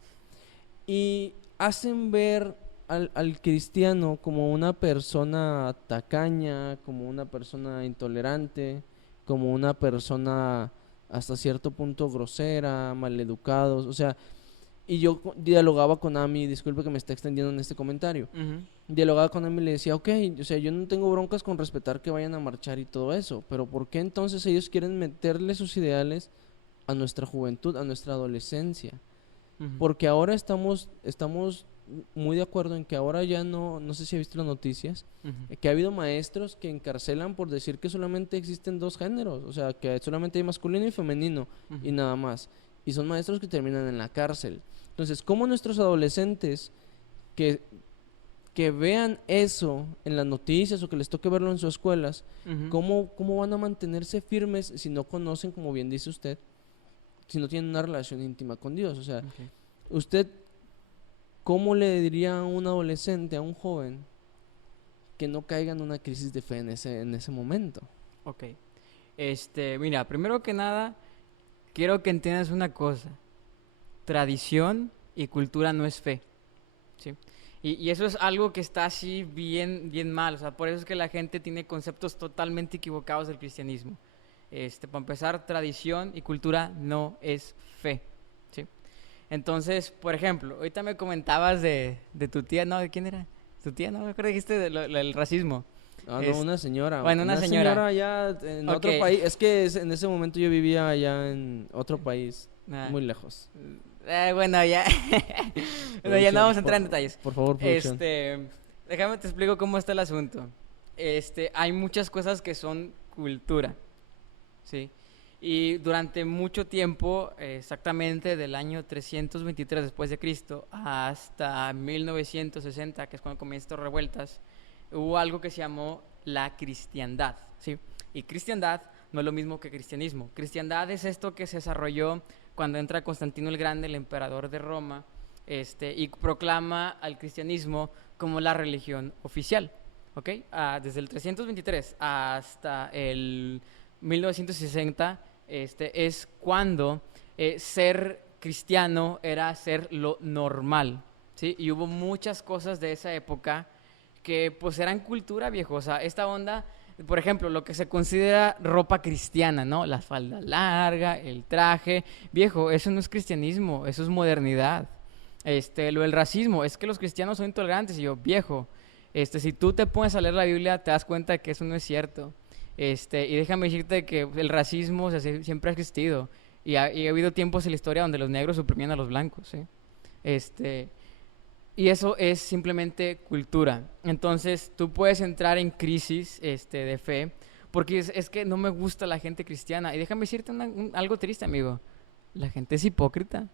Y hacen ver al cristiano como una persona tacaña, como una persona intolerante, como una persona hasta cierto punto grosera, maleducados. O sea, y yo dialogaba con Ami, disculpe que me esté extendiendo en este comentario. Ujú. Dialogaba con Ami y le decía, ok, o sea, yo no tengo broncas con respetar que vayan a marchar y todo eso, pero ¿por qué entonces ellos quieren meterle sus ideales a nuestra juventud, a nuestra adolescencia? Ujú. Porque ahora estamos muy de acuerdo en que ahora ya no sé si ha visto las noticias, Ujú. que ha habido maestros que encarcelan por decir que solamente existen dos géneros, o sea, que solamente hay masculino y femenino y Ujú. nada más. Y son maestros que terminan en la cárcel. Entonces, ¿cómo nuestros adolescentes que, que vean eso en las noticias o que les toque verlo en sus escuelas, Ujú. cómo van a mantenerse firmes si no conocen, como bien dice usted, si no tienen una relación íntima con Dios? O sea, Ok. usted, ¿cómo le diría a un adolescente, a un joven, que no caiga en una crisis de fe en ese momento? Ok. Mira, primero que nada, quiero que entiendas una cosa. Tradición y cultura no es fe, ¿sí? Y eso es algo que está así bien, bien mal. O sea, por eso es que la gente tiene conceptos totalmente equivocados del cristianismo. Para empezar, tradición y cultura no es fe, ¿sí? Entonces, por ejemplo, ahorita me comentabas de tu tía, ¿no? ¿De quién era? Tu tía, ¿no? Me acuerdo que dijiste del racismo. Ah, no, Es, una señora. bueno, una Una señora. señora allá en Ok. otro país. Es que en ese momento yo vivía allá en otro país, Ah, muy lejos. bueno, ya. Bueno, ya no Producción, vamos a entrar en detalles. por favor, producción. Déjame te explico cómo está el asunto. Hay muchas cosas que son cultura, ¿sí? Y durante mucho tiempo, exactamente del año 323 después de Cristo hasta 1960, que es cuando comienzan estas revueltas, hubo algo que se llamó la cristiandad, ¿sí? Y cristiandad no es lo mismo que cristianismo. Cristiandad es esto que se desarrolló cuando entra Constantino el Grande, el emperador de Roma, y proclama al cristianismo como la religión oficial, ¿ok? Desde el 323 hasta el 1960, es cuando ser cristiano era ser lo normal, ¿sí? Y hubo muchas cosas de esa época que pues eran cultura, viejo. O sea, esta onda, por ejemplo, lo que se considera ropa cristiana, ¿no? La falda larga, el traje, viejo, eso no es cristianismo, eso es modernidad. Lo del racismo, es que los cristianos son intolerantes, y yo, viejo, si tú te pones a leer la Biblia, te das cuenta de que eso no es cierto. Y déjame decirte que el racismo, o sea, siempre ha existido. Y ha habido tiempos en la historia donde los negros suprimían a los blancos, ¿sí? Y eso es simplemente cultura. Entonces, tú puedes entrar en crisis de fe, porque es que no me gusta la gente cristiana. Y déjame decirte algo triste, amigo. La gente es hipócrita,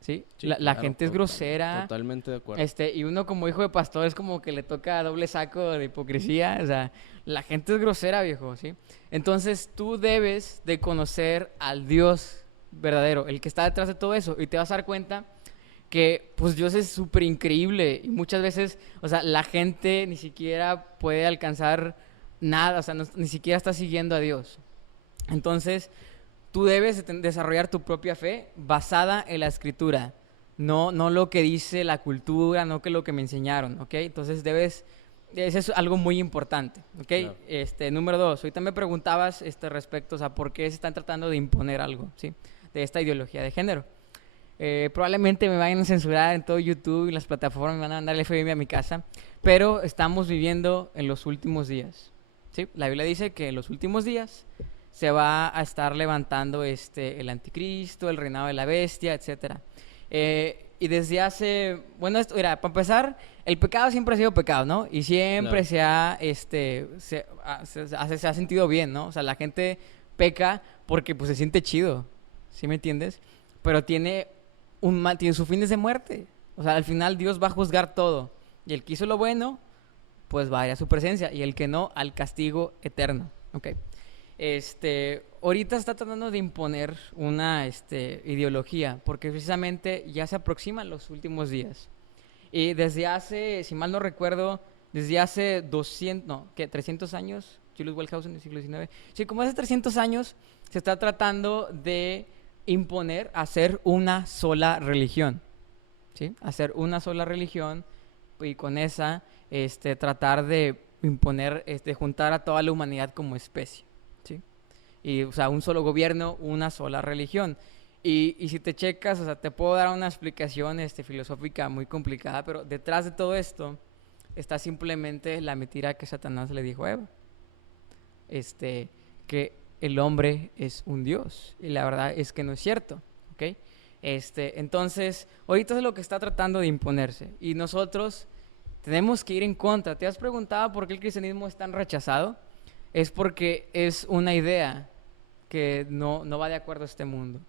¿sí? Sí, La claro, gente es grosera. totalmente de acuerdo. Y uno como hijo de pastor es como que le toca doble saco de hipocresía. O sea, la gente es grosera, viejo, ¿sí? Entonces, tú debes de conocer al Dios verdadero, el que está detrás de todo eso. Y te vas a dar cuenta que pues Dios es súper increíble y muchas veces, o sea, la gente ni siquiera puede alcanzar nada, o sea, ni siquiera está siguiendo a Dios. Entonces, tú debes desarrollar tu propia fe basada en la escritura, no lo que dice la cultura, no que lo que me enseñaron, ¿ok? Entonces eso es algo muy importante, ¿ok? Claro. Número 2, ahorita me preguntabas respecto, o sea, ¿por qué se están tratando de imponer algo, ¿sí? De esta ideología de género. Probablemente me vayan a censurar en todo YouTube y las plataformas me van a mandar el FBI a mi casa, pero estamos viviendo en los últimos días, ¿sí? La Biblia dice que en los últimos días se va a estar levantando el anticristo, el reinado de la bestia, etcétera. Y desde hace, bueno, mira, para empezar, el pecado siempre ha sido pecado, ¿no? Y siempre Claro. se ha sentido bien, ¿no? O sea, la gente peca porque pues se siente chido, ¿sí me entiendes? Pero tiene sus fines de muerte. O sea, al final Dios va a juzgar todo. Y el que hizo lo bueno, pues va a ir a su presencia. Y el que no, al castigo eterno. ¿Ok? Ahorita está tratando de imponer una ideología, porque precisamente ya se aproximan los últimos días. Y desde hace, si mal no recuerdo, desde hace 200, no, ¿qué? 300 años, Julius Wellhausen del siglo XIX. Sí, como hace 300 años se está tratando de imponer hacer una sola religión, ¿sí? Hacer una sola religión y con esa tratar de imponer, juntar a toda la humanidad como especie, ¿sí? Y, o sea, un solo gobierno, una sola religión. Y si te checas, o sea, te puedo dar una explicación filosófica muy complicada, pero detrás de todo esto está simplemente la mentira que Satanás le dijo a Eva. Que el hombre es un dios. Y la verdad es que no es cierto, ¿ok? Entonces, ahorita es lo que está tratando de imponerse. Y nosotros tenemos que ir en contra. ¿Te has preguntado por qué el cristianismo es tan rechazado? Es porque es una idea que no va de acuerdo a este mundo.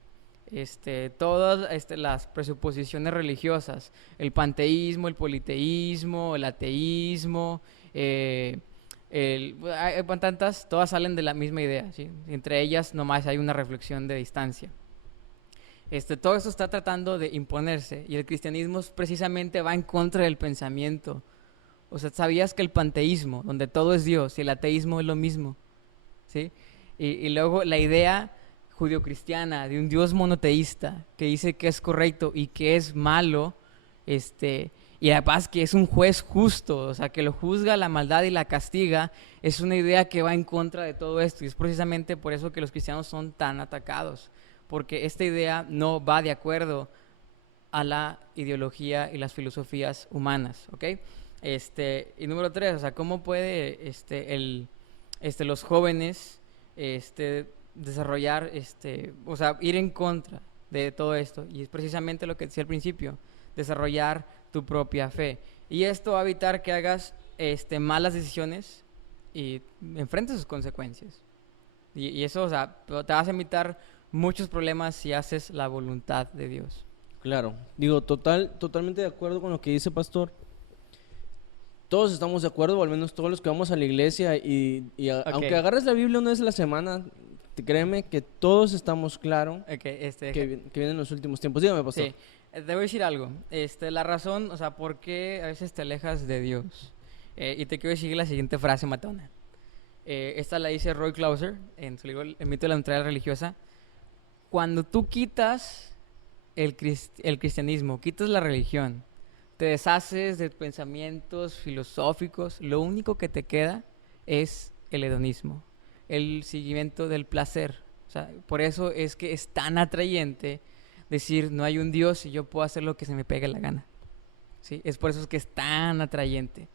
Todas las presuposiciones religiosas, el panteísmo, el politeísmo, el ateísmo, tantas, todas salen de la misma idea, ¿sí? Entre ellas nomás hay una reflexión de distancia. Todo esto está tratando de imponerse y el cristianismo precisamente va en contra del pensamiento. O sea, ¿sabías que el panteísmo, donde todo es Dios, y el ateísmo es lo mismo? ¿Sí? Y luego la idea judio-cristiana de un Dios monoteísta que dice que es correcto y que es malo, y además que es un juez justo, o sea, que lo juzga la maldad y la castiga, es una idea que va en contra de todo esto. Y es precisamente por eso que los cristianos son tan atacados, porque esta idea no va de acuerdo a la ideología y las filosofías humanas, ¿ok? Y número 3, o sea, ¿cómo puede los jóvenes desarrollar, o sea, ir en contra de todo esto? Y es precisamente lo que decía al principio, desarrollar tu propia fe. Y esto va a evitar que hagas malas decisiones y enfrentes sus consecuencias. Y eso, o sea, te vas a evitar muchos problemas si haces la voluntad de Dios. Claro, digo, totalmente de acuerdo con lo que dice Pastor. Todos estamos de acuerdo, o al menos todos los que vamos a la iglesia, Ok. aunque agarres la Biblia una vez a la semana, créeme que todos estamos claros Okay, que vienen los últimos tiempos. Dígame, Pastor. sí, te voy a decir algo. La razón, o sea, por qué a veces te alejas de Dios. Y te quiero decir la siguiente frase matona. Esta la dice Roy Clauser en su libro El mito de la neutralidad religiosa. Cuando tú quitas el cristianismo, quitas la religión, te deshaces de pensamientos filosóficos, lo único que te queda es el hedonismo, el seguimiento del placer. O sea, por eso es que es tan atrayente decir no hay un Dios y yo puedo hacer lo que se me pegue la gana. ¿Sí? Es por eso es que es tan atrayente.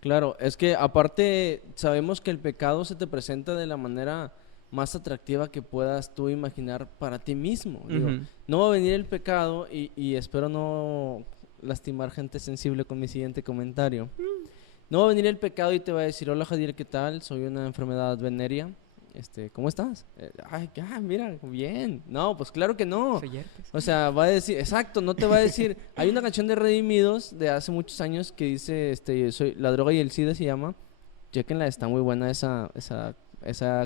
Claro, es que aparte sabemos que el pecado se te presenta de la manera más atractiva que puedas tú imaginar para ti mismo. Digo, Ujú. no va a venir el pecado y espero no lastimar gente sensible con mi siguiente comentario. No va a venir el pecado y te va a decir, hola Javier, ¿qué tal? Soy una enfermedad venérea. ¿Cómo estás? Ay, mira, bien. No, pues claro que no. Soy herpes. O sea, va a decir, exacto, no te va a decir. Hay una canción de Redimidos de hace muchos años que dice, soy la droga y el SIDA se llama. Chequenla, está muy buena esa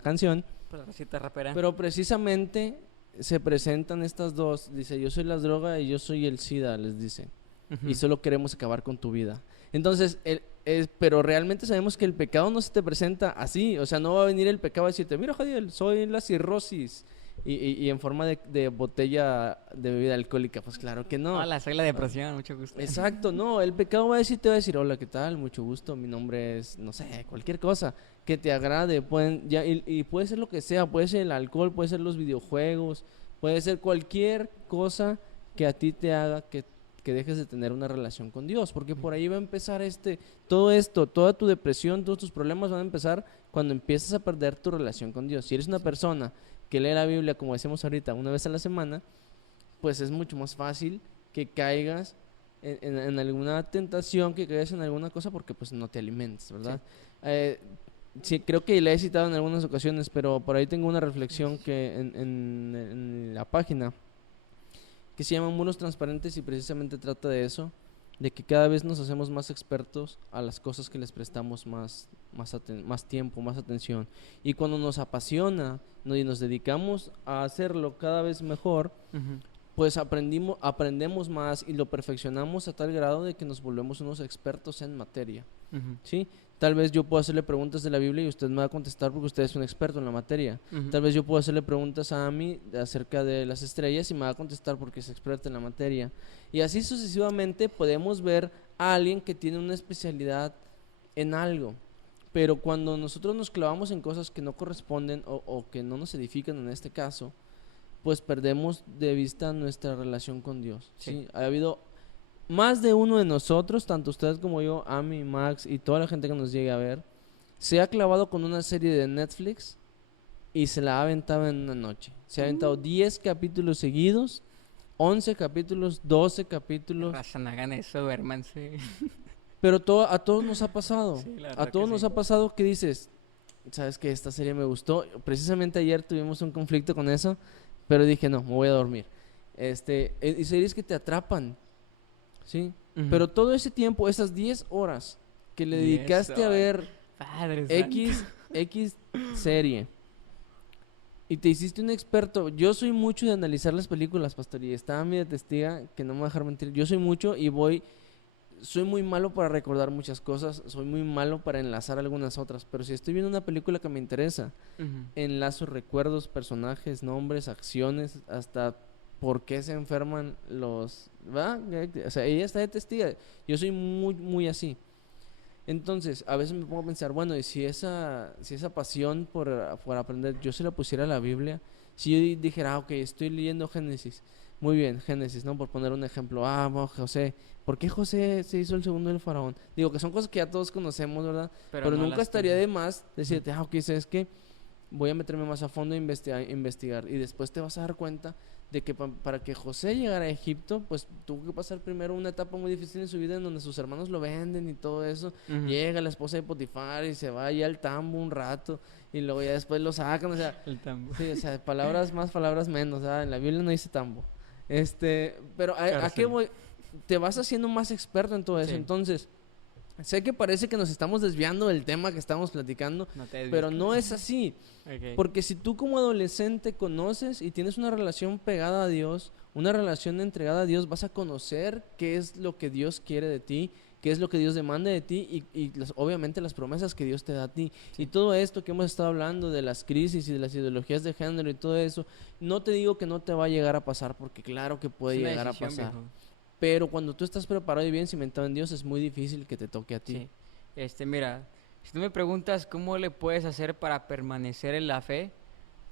canción. Pues la cita rapera. Pero precisamente se presentan estas dos. Dice, yo soy la droga y yo soy el SIDA, les dice. Ujú. Y solo queremos acabar con tu vida. Entonces, pero realmente sabemos que el pecado no se te presenta así. O sea, no va a venir el pecado a decirte, mira, Javier, soy la cirrosis. Y en forma de botella de bebida alcohólica. Pues claro que no. Hola, soy la depresión, mucho gusto. Exacto, no. El pecado te va a decir, hola, ¿qué tal? Mucho gusto. Mi nombre es, no sé, cualquier cosa que te agrade. Y puede ser lo que sea. Puede ser el alcohol, puede ser los videojuegos, puede ser cualquier cosa que a ti te haga que dejes de tener una relación con Dios, porque por ahí va a empezar todo esto, toda tu depresión, todos tus problemas van a empezar cuando empiezas a perder tu relación con Dios. Si eres una persona que lee la Biblia, como decimos ahorita, una vez a la semana, pues es mucho más fácil que caigas en alguna tentación, que caigas en alguna cosa, porque pues no te alimentas, ¿verdad? Sí, creo que la he citado en algunas ocasiones, pero por ahí tengo una reflexión que en la página que se llama Muros Transparentes y precisamente trata de eso, de que cada vez nos hacemos más expertos a las cosas que les prestamos más tiempo, más atención. Y cuando nos apasiona y nos dedicamos a hacerlo cada vez mejor, Ujú. pues aprendemos más y lo perfeccionamos a tal grado de que nos volvemos unos expertos en materia. Ujú. ¿Sí? Tal vez yo puedo hacerle preguntas de la Biblia y usted me va a contestar porque usted es un experto en la materia. Ujú. Tal vez yo puedo hacerle preguntas a mí acerca de las estrellas y me va a contestar porque es experto en la materia. Y así sucesivamente podemos ver a alguien que tiene una especialidad en algo. Pero cuando nosotros nos clavamos en cosas que no corresponden o que no nos edifican en este caso, pues perdemos de vista nuestra relación con Dios. ¿Sí? Sí. Ha habido más de uno de nosotros, tanto ustedes como yo, Ami, Max y toda la gente que nos llegue a ver, se ha clavado con una serie de Netflix y se la ha aventado en una noche. Se ha aventado 10 capítulos seguidos, 11 capítulos, 12 capítulos, Raza, no hagan eso, duérmanse. pero a todos nos ha pasado. Sí, la A verdad todos que nos sí. ha pasado que dices, sabes que esta serie me gustó. Precisamente ayer tuvimos un conflicto con eso, pero dije, no, me voy a dormir. Y series que te atrapan, ¿sí? Ujú. Pero todo ese tiempo, esas 10 horas que le 10 dedicaste a horas. ver Padre santo. X serie y te hiciste un experto. Yo soy mucho de analizar las películas, pastor, y estaba mi testiga que no me va a dejar mentir. Yo soy mucho soy muy malo para recordar muchas cosas, soy muy malo para enlazar algunas otras, pero si estoy viendo una película que me interesa, Ujú. enlazo recuerdos, personajes, nombres, acciones, hasta por qué se enferman ¿va? O sea, ella está de testiga. Yo soy muy, muy así. Entonces, a veces me pongo a pensar, bueno, y si esa pasión por aprender, yo se la pusiera a la Biblia, si yo dijera, ok, estoy leyendo Génesis, muy bien, Génesis, ¿no? Por poner un ejemplo, bueno, José, ¿por qué José se hizo el segundo del faraón? Digo, que son cosas que ya todos conocemos, ¿verdad? Pero no nunca las estaría tiene. de más decirte, ok, ¿sabes qué? Voy a meterme más a fondo a investigar. Y después te vas a dar cuenta de que para que José llegara a Egipto, pues tuvo que pasar primero una etapa muy difícil en su vida en donde sus hermanos lo venden y todo eso. Ujú. Llega la esposa de Potifar y se va allá al tambo un rato y luego ya después lo sacan, o sea, El tambo. sí, o sea, palabras más, palabras menos, ¿verdad? En la Biblia no dice tambo. Pero ¿a qué Cárcel. voy? Te vas haciendo más experto en todo eso, Sí. entonces sé que parece que nos estamos desviando del tema que estamos platicando, No te desvíes, pero no es así. Ok. Porque si tú como adolescente conoces y tienes una relación pegada a Dios, una relación entregada a Dios, vas a conocer qué es lo que Dios quiere de ti, qué es lo que Dios demanda de ti y obviamente las promesas que Dios te da a ti. Sí. Y todo esto que hemos estado hablando de las crisis y de las ideologías de género y todo eso, no te digo que no te va a llegar a pasar, porque claro que puede Es una llegar a decisión, pasar. viejo. Pero cuando tú estás preparado y bien cimentado en Dios, es muy difícil que te toque a ti. Sí. Mira, si tú me preguntas cómo le puedes hacer para permanecer en la fe,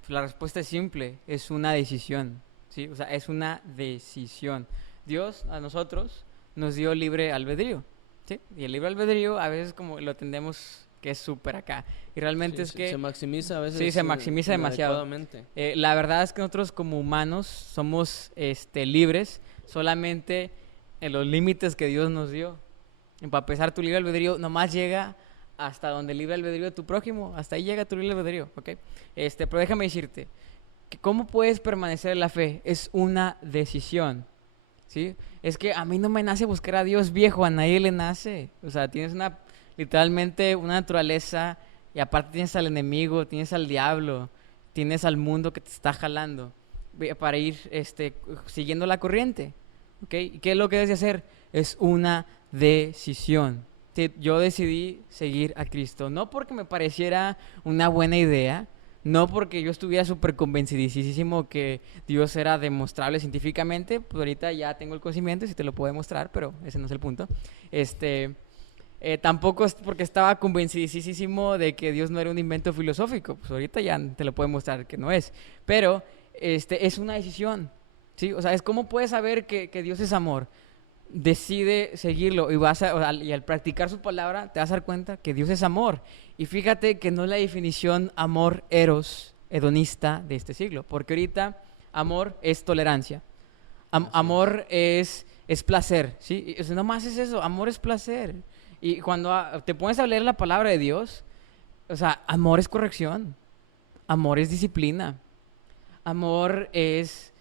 pues la respuesta es simple, es una decisión, ¿sí? O sea, es una decisión. Dios a nosotros nos dio libre albedrío, ¿sí? Y el libre albedrío a veces como lo tendemos que es súper acá. Y realmente es que... Se maximiza a veces. Sí, se maximiza demasiado. La verdad es que nosotros como humanos somos libres solamente en los límites que Dios nos dio. Y para empezar, tu libre albedrío nomás llega hasta donde el libre albedrío de tu prójimo. Hasta ahí llega tu libre albedrío, ¿ok? Pero déjame decirte, que ¿cómo puedes permanecer en la fe? Es una decisión, ¿sí? Es que a mí no me nace buscar a Dios, viejo, a nadie le nace. O sea, tienes literalmente una naturaleza, y aparte tienes al enemigo, tienes al diablo, tienes al mundo que te está jalando para ir siguiendo la corriente, ¿ok? ¿Y qué es lo que debes de hacer? Es una decisión. Yo decidí seguir a Cristo, no porque me pareciera una buena idea, no porque yo estuviera súper convencidísimo que Dios era demostrable científicamente, pues ahorita ya tengo el conocimiento y sí te lo puedo demostrar, pero ese no es el punto. Tampoco es porque estaba convencidísimo de que Dios no era un invento filosófico, pues ahorita ya te lo puedo mostrar que no es, pero es una decisión, ¿sí? O sea, es cómo puedes saber que Dios es amor. Decide seguirlo y al practicar su palabra te vas a dar cuenta que Dios es amor. Y fíjate que no es la definición amor eros, hedonista de este siglo, porque ahorita amor es tolerancia, amor es placer, ¿sí? No más es eso, amor es placer. Y cuando te pones a leer la palabra de Dios, o sea, amor es corrección, amor es disciplina, amor es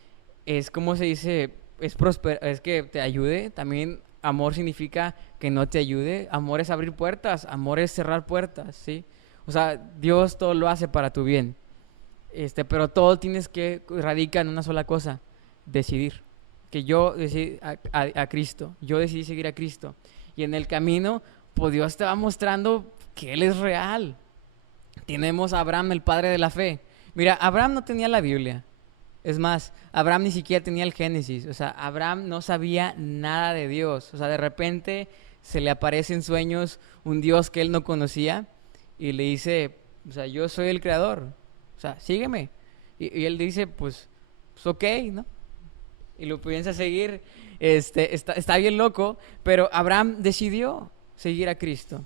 ¿cómo se dice? Es que te ayude. También amor significa que no te ayude. Amor es abrir puertas, amor es cerrar puertas, ¿sí? O sea, Dios todo lo hace para tu bien. Pero todo tienes que radica en una sola cosa, decidir. Que yo decidí a Cristo, yo decidí seguir a Cristo. Y en el camino, pues Dios te va mostrando que Él es real. Tenemos a Abraham, el padre de la fe. Mira, Abraham no tenía la Biblia. Es más, Abraham ni siquiera tenía el Génesis. O sea, Abraham no sabía nada de Dios. O sea, de repente se le aparece en sueños un Dios que él no conocía y le dice, o sea, yo soy el creador. O sea, sígueme. Y él dice, pues ok, ¿no? Y lo piensa seguir. Está bien loco, pero Abraham decidió seguir a Cristo.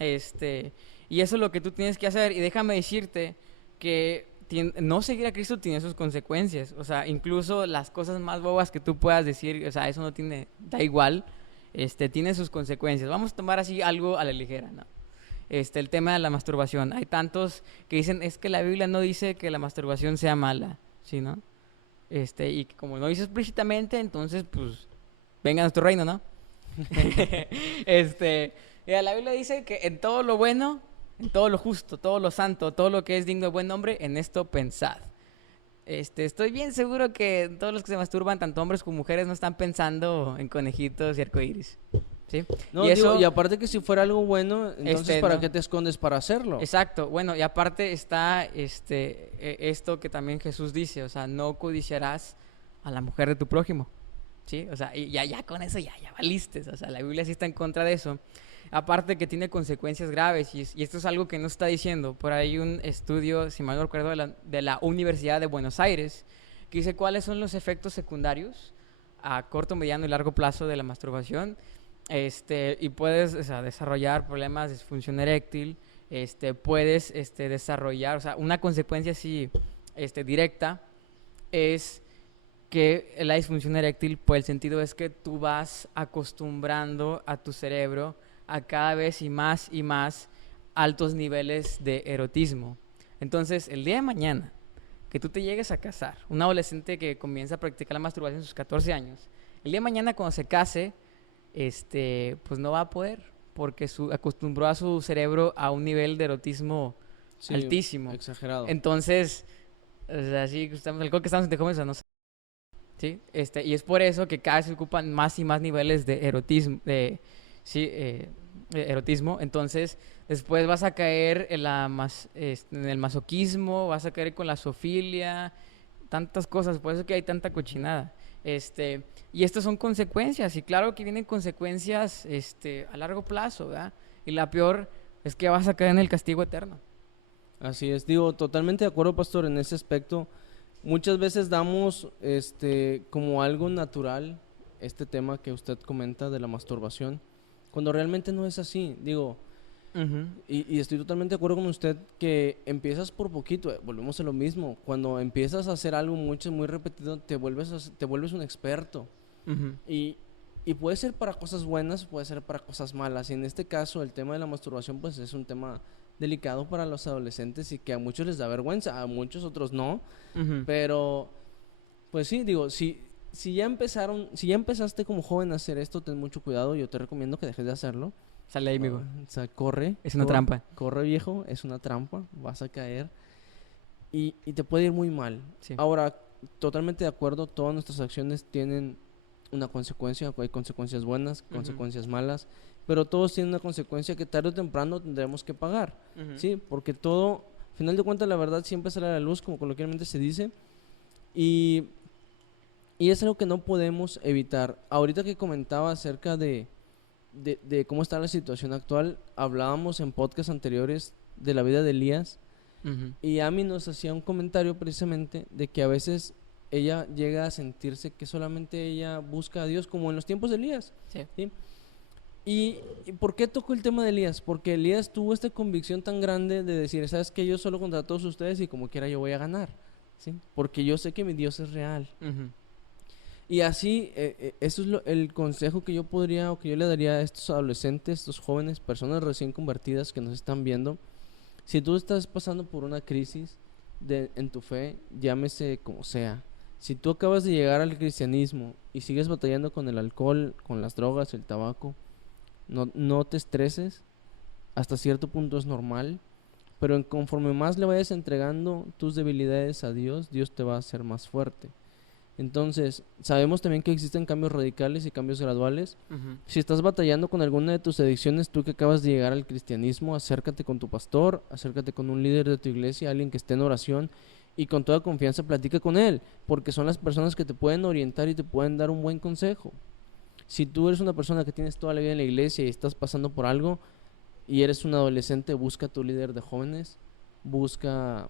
Y eso es lo que tú tienes que hacer. Y déjame decirte que no seguir a Cristo tiene sus consecuencias. O sea, incluso las cosas más bobas que tú puedas decir, o sea, eso no da igual, tiene sus consecuencias. Vamos a tomar así algo a la ligera, ¿no? El tema de la masturbación. Hay tantos que dicen, es que la Biblia no dice que la masturbación sea mala, ¿sí, no? Y como no dice explícitamente, entonces, pues, venga a nuestro reino, ¿no? Mira, la Biblia dice que en todo lo bueno, en todo lo justo, todo lo santo, todo lo que es digno de buen nombre, en esto pensad. Estoy bien seguro que todos los que se masturban, tanto hombres como mujeres, no están pensando en conejitos y arcoíris, ¿sí? No, y aparte que si fuera algo bueno, entonces ¿para qué te escondes para hacerlo? Exacto, bueno, y aparte está esto que también Jesús dice, o sea, no codiciarás a la mujer de tu prójimo, ¿sí? O sea, y ya con eso ya valiste, o sea, la Biblia sí está en contra de eso. Aparte que tiene consecuencias graves, y esto es algo que no está diciendo. Por ahí un estudio, si mal no recuerdo, de la Universidad de Buenos Aires, que dice cuáles son los efectos secundarios a corto, mediano y largo plazo de la masturbación. Y puedes, o sea, desarrollar problemas de disfunción eréctil, puedes desarrollar, o sea, una consecuencia así directa es que la disfunción eréctil, pues el sentido es que tú vas acostumbrando a tu cerebro a cada vez y más altos niveles de erotismo. Entonces, el día de mañana que tú te llegues a casar, un adolescente que comienza a practicar la masturbación a sus 14 años, el día de mañana cuando se case, pues no va a poder, porque acostumbró a su cerebro a un nivel de erotismo altísimo. Exagerado. Entonces, o sea, sí, algo que estamos entre jóvenes, no sé. ¿Sí? Y es por eso que cada vez se ocupan más y más niveles de erotismo, erotismo. Entonces, después vas a caer en el masoquismo, vas a caer con la zoofilia, tantas cosas, por eso que hay tanta cochinada. Y estas son consecuencias, y claro que vienen consecuencias a largo plazo, ¿verdad? Y la peor es que vas a caer en el castigo eterno. Así es, digo, totalmente de acuerdo, pastor, en ese aspecto. Muchas veces damos como algo natural este tema que usted comenta de la masturbación, cuando realmente no es así. Digo, Ujú. Y estoy totalmente de acuerdo con usted que empiezas por poquito, volvemos a lo mismo. Cuando empiezas a hacer algo mucho, muy repetido, te vuelves un experto. Ujú. Y, y puede ser para cosas buenas, puede ser para cosas malas. Y en este caso, el tema de la masturbación, pues es un tema delicado para los adolescentes y que a muchos les da vergüenza, a muchos otros no. Ujú. Pero, pues sí, digo, si ya empezaste como joven a hacer esto, ten mucho cuidado. Yo te recomiendo que dejes de hacerlo. Sale ahí, amigo. O sea, corre. Es una trampa. Corre, viejo, es una trampa, vas a caer y te puede ir muy mal. Sí. Ahora, totalmente de acuerdo, todas nuestras acciones tienen una consecuencia, hay consecuencias buenas, Ujú. consecuencias malas, pero todos tienen una consecuencia que tarde o temprano tendremos que pagar, Ujú. ¿sí? Porque todo, al final de cuentas, la verdad siempre sale a la luz, como coloquialmente se dice, y, y es algo que no podemos evitar. Ahorita que comentaba acerca de cómo está la situación actual, hablábamos en podcasts anteriores de la vida de Elías, Ujú. y Ami nos hacía un comentario precisamente de que a veces ella llega a sentirse que solamente ella busca a Dios, como en los tiempos de Elías, Sí. ¿sí? ¿Y por qué tocó el tema de Elías? Porque Elías tuvo esta convicción tan grande de decir, ¿sabes qué? Yo solo contra todos ustedes y como quiera yo voy a ganar, ¿sí? Porque yo sé que mi Dios es real. Ujú. Y así, eso es el consejo que yo podría o que yo le daría a estos adolescentes, estos jóvenes, personas recién convertidas que nos están viendo. Si tú estás pasando por una crisis en tu fe, llámese como sea. Si tú acabas de llegar al cristianismo y sigues batallando con el alcohol, con las drogas, el tabaco, no te estreses. Hasta cierto punto es normal. Pero conforme más le vayas entregando tus debilidades a Dios, Dios te va a hacer más fuerte. Entonces, sabemos también que existen cambios radicales y cambios graduales. Ujú. Si estás batallando con alguna de tus adicciones, tú que acabas de llegar al cristianismo, acércate con tu pastor, acércate con un líder de tu iglesia, alguien que esté en oración y con toda confianza platica con él, porque son las personas que te pueden orientar y te pueden dar un buen consejo. Si tú eres una persona que tienes toda la vida en la iglesia y estás pasando por algo y eres un adolescente, busca a tu líder de jóvenes, busca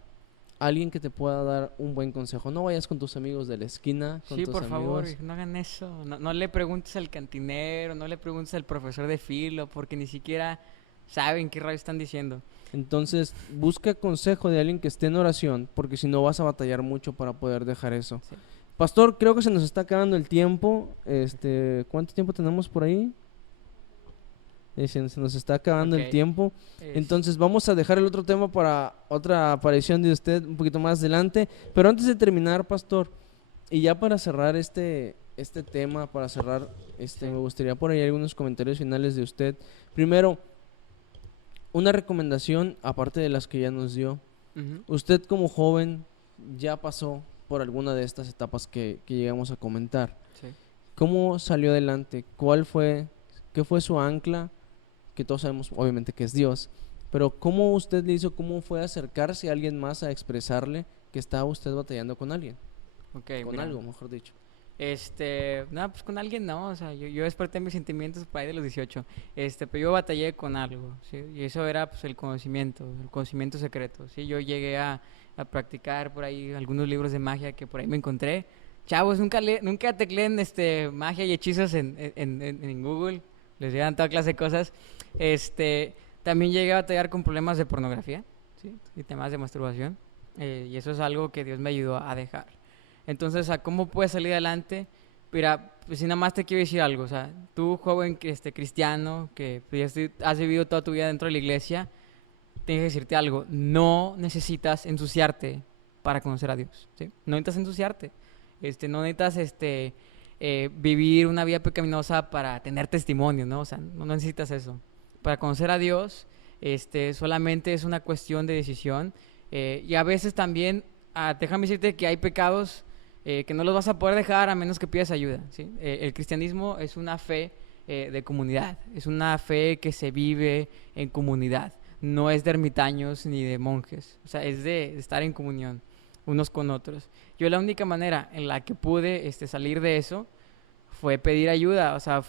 alguien que te pueda dar un buen consejo. No vayas con tus amigos de la esquina, con Sí, tus por favor, amigos. no hagan eso. No, no le preguntes al cantinero, no le preguntes al profesor de filo, porque ni siquiera saben qué rayos están diciendo. Entonces, busca consejo de alguien que esté en oración, porque si no vas a batallar mucho para poder dejar eso. Sí. Pastor, creo que se nos está acabando el tiempo. ¿Cuánto tiempo tenemos por ahí? Se nos está acabando Ok. el tiempo. Es- Entonces, vamos a dejar el otro tema para otra aparición de usted un poquito más adelante. Pero antes de terminar, Pastor, y ya para cerrar este tema, para cerrar, Sí. me gustaría por ahí algunos comentarios finales de usted. Primero, una recomendación, aparte de las que ya nos dio. Ujú. Usted como joven ya pasó por alguna de estas etapas que llegamos a comentar. Sí. ¿Cómo salió adelante? ¿Qué fue su ancla? Que todos sabemos obviamente que es Dios. Pero ¿cómo usted le hizo? ¿Cómo fue acercarse a alguien más a expresarle que estaba usted batallando con alguien? Ok, Con mira. algo, mejor dicho. No, pues con alguien no, o sea, yo desperté mis sentimientos por ahí de los 18, pero yo batallé con algo, ¿sí? Y eso era pues el conocimiento secreto, ¿sí? Yo llegué a practicar por ahí algunos libros de magia que por ahí me encontré. Chavos, nunca tecleen magia y hechizos en Google, les llegan toda clase de cosas. También llegué a batallar con problemas de pornografía, ¿sí? Y temas de masturbación, y eso es algo que Dios me ayudó a dejar. Entonces, ¿a cómo puedes salir adelante? Mira, pues si nada más te quiero decir algo, o sea, tú joven cristiano, que pues, has vivido toda tu vida dentro de la iglesia, tienes que decirte algo, no necesitas ensuciarte para conocer a Dios, ¿sí? No necesitas ensuciarte, no necesitas vivir una vida pecaminosa para tener testimonio, ¿no? O sea, no necesitas eso. Para conocer a Dios, solamente es una cuestión de decisión, y a veces también, déjame decirte que hay pecados que no los vas a poder dejar a menos que pidas ayuda, ¿sí? El cristianismo es una fe de comunidad, es una fe que se vive en comunidad, no es de ermitaños ni de monjes, o sea, es de estar en comunión unos con otros. Yo la única manera en la que pude salir de eso fue pedir ayuda, o sea,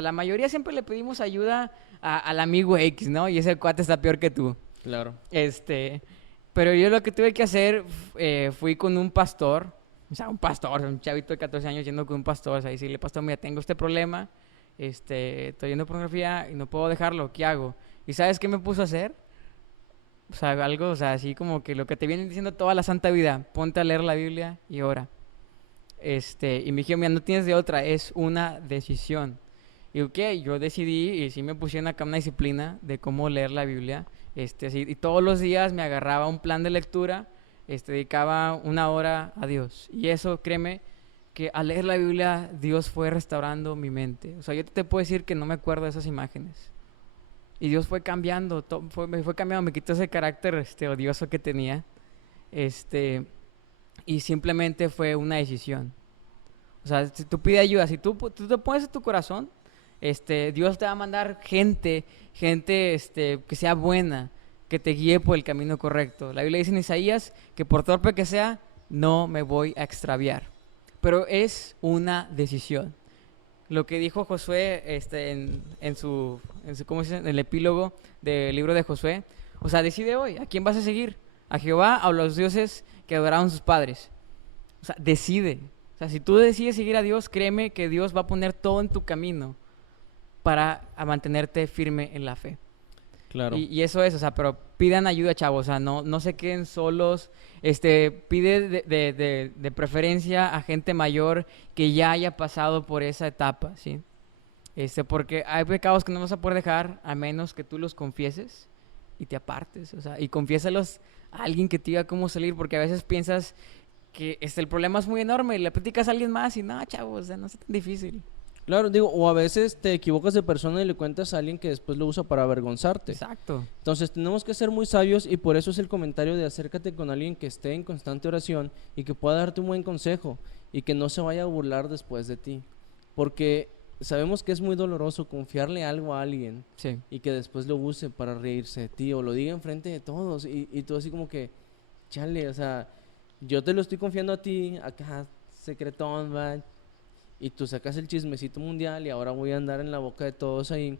la mayoría siempre le pedimos ayuda al amigo X, ¿no? Y ese cuate está peor que tú. Claro. Pero yo lo que tuve que hacer, fui con un pastor, o sea, un chavito de 14 años yendo con un pastor, o sea, decirle, pastor, mira, tengo este problema, estoy viendo pornografía y no puedo dejarlo, ¿qué hago? ¿Y sabes qué me puso a hacer? O sea, algo, o sea, así como que lo que te vienen diciendo toda la santa vida, ponte a leer la Biblia y ora. Y me dijeron, mira, no tienes de otra, es una decisión. Y ok, yo decidí y sí me pusieron acá una disciplina de cómo leer la Biblia. Sí, y todos los días me agarraba un plan de lectura, dedicaba 1 hora a Dios. Y eso, créeme, que al leer la Biblia, Dios fue restaurando mi mente. O sea, yo te puedo decir que no me acuerdo de esas imágenes. Y Dios fue cambiando, me fue cambiando, me quitó ese carácter odioso que tenía. Este, y simplemente fue una decisión. O sea, si tú pides ayuda, si tú te pones en tu corazón, Dios te va a mandar gente, que sea buena, que te guíe por el camino correcto. La Biblia dice en Isaías que por torpe que sea, no me voy a extraviar. Pero es una decisión. Lo que dijo Josué ¿cómo se dice? En el epílogo del libro de Josué. O sea, decide hoy, ¿a quién vas a seguir? ¿A Jehová o a los dioses que adoraron sus padres? O sea, decide. O sea, si tú decides seguir a Dios, créeme que Dios va a poner todo en tu camino para mantenerte firme en la fe. Claro. Y eso es, o sea, pero pidan ayuda, chavos, o sea, no se queden solos, pide de preferencia a gente mayor que ya haya pasado por esa etapa, ¿sí? Porque hay pecados que no vas a poder dejar a menos que tú los confieses y te apartes, o sea, y confiésalos a alguien que te diga cómo salir, porque a veces piensas que el problema es muy enorme y le platicas a alguien más y no, chavos, o sea, no es tan difícil. Claro, digo, o a veces te equivocas de persona y le cuentas a alguien que después lo usa para avergonzarte. Exacto. Entonces tenemos que ser muy sabios y por eso es el comentario de acércate con alguien que esté en constante oración y que pueda darte un buen consejo y que no se vaya a burlar después de ti. Porque sabemos que es muy doloroso confiarle algo a alguien Sí. y que después lo use para reírse de ti o lo diga enfrente de todos y tú así como que, chale, o sea, yo te lo estoy confiando a ti, acá secretón, va, y tú sacas el chismecito mundial y ahora voy a andar en la boca de todos ahí.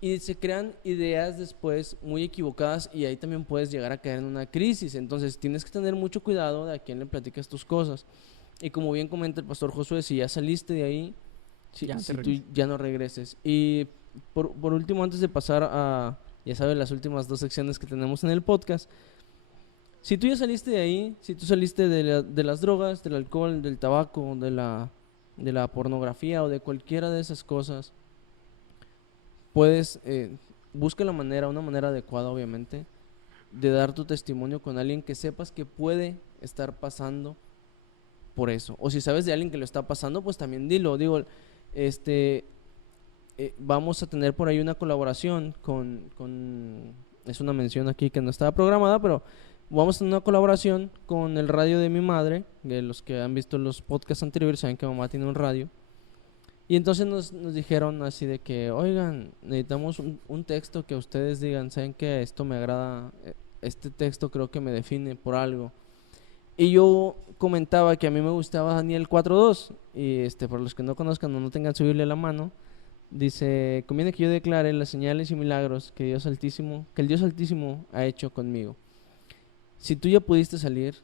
Y se crean ideas después muy equivocadas y ahí también puedes llegar a caer en una crisis. Entonces tienes que tener mucho cuidado de a quién le platicas tus cosas. Y como bien comenta el pastor Josué, si ya saliste de ahí, si tú ya no regreses. Y por último, antes de pasar a, ya sabes, las últimas 2 secciones que tenemos en el podcast, si tú ya saliste de ahí, si tú saliste de las drogas, del alcohol, del tabaco, de la pornografía o de cualquiera de esas cosas, puedes, busca una manera adecuada obviamente, de dar tu testimonio con alguien que sepas que puede estar pasando por eso. O si sabes de alguien que lo está pasando, pues también dilo. Digo, vamos a tener por ahí una colaboración es una mención aquí que no estaba programada, pero vamos a tener una colaboración con el radio de mi madre. De los que han visto los podcasts anteriores saben que mamá tiene un radio. Y entonces nos dijeron así de que, oigan, necesitamos un texto que ustedes digan, saben que esto me agrada, este texto creo que me define por algo. Y yo comentaba que a mí me gustaba Daniel 4:2 y por los que no conozcan o no tengan su Biblia a la mano, dice, conviene que yo declare las señales y milagros que el Dios Altísimo ha hecho conmigo. Si tú ya pudiste salir,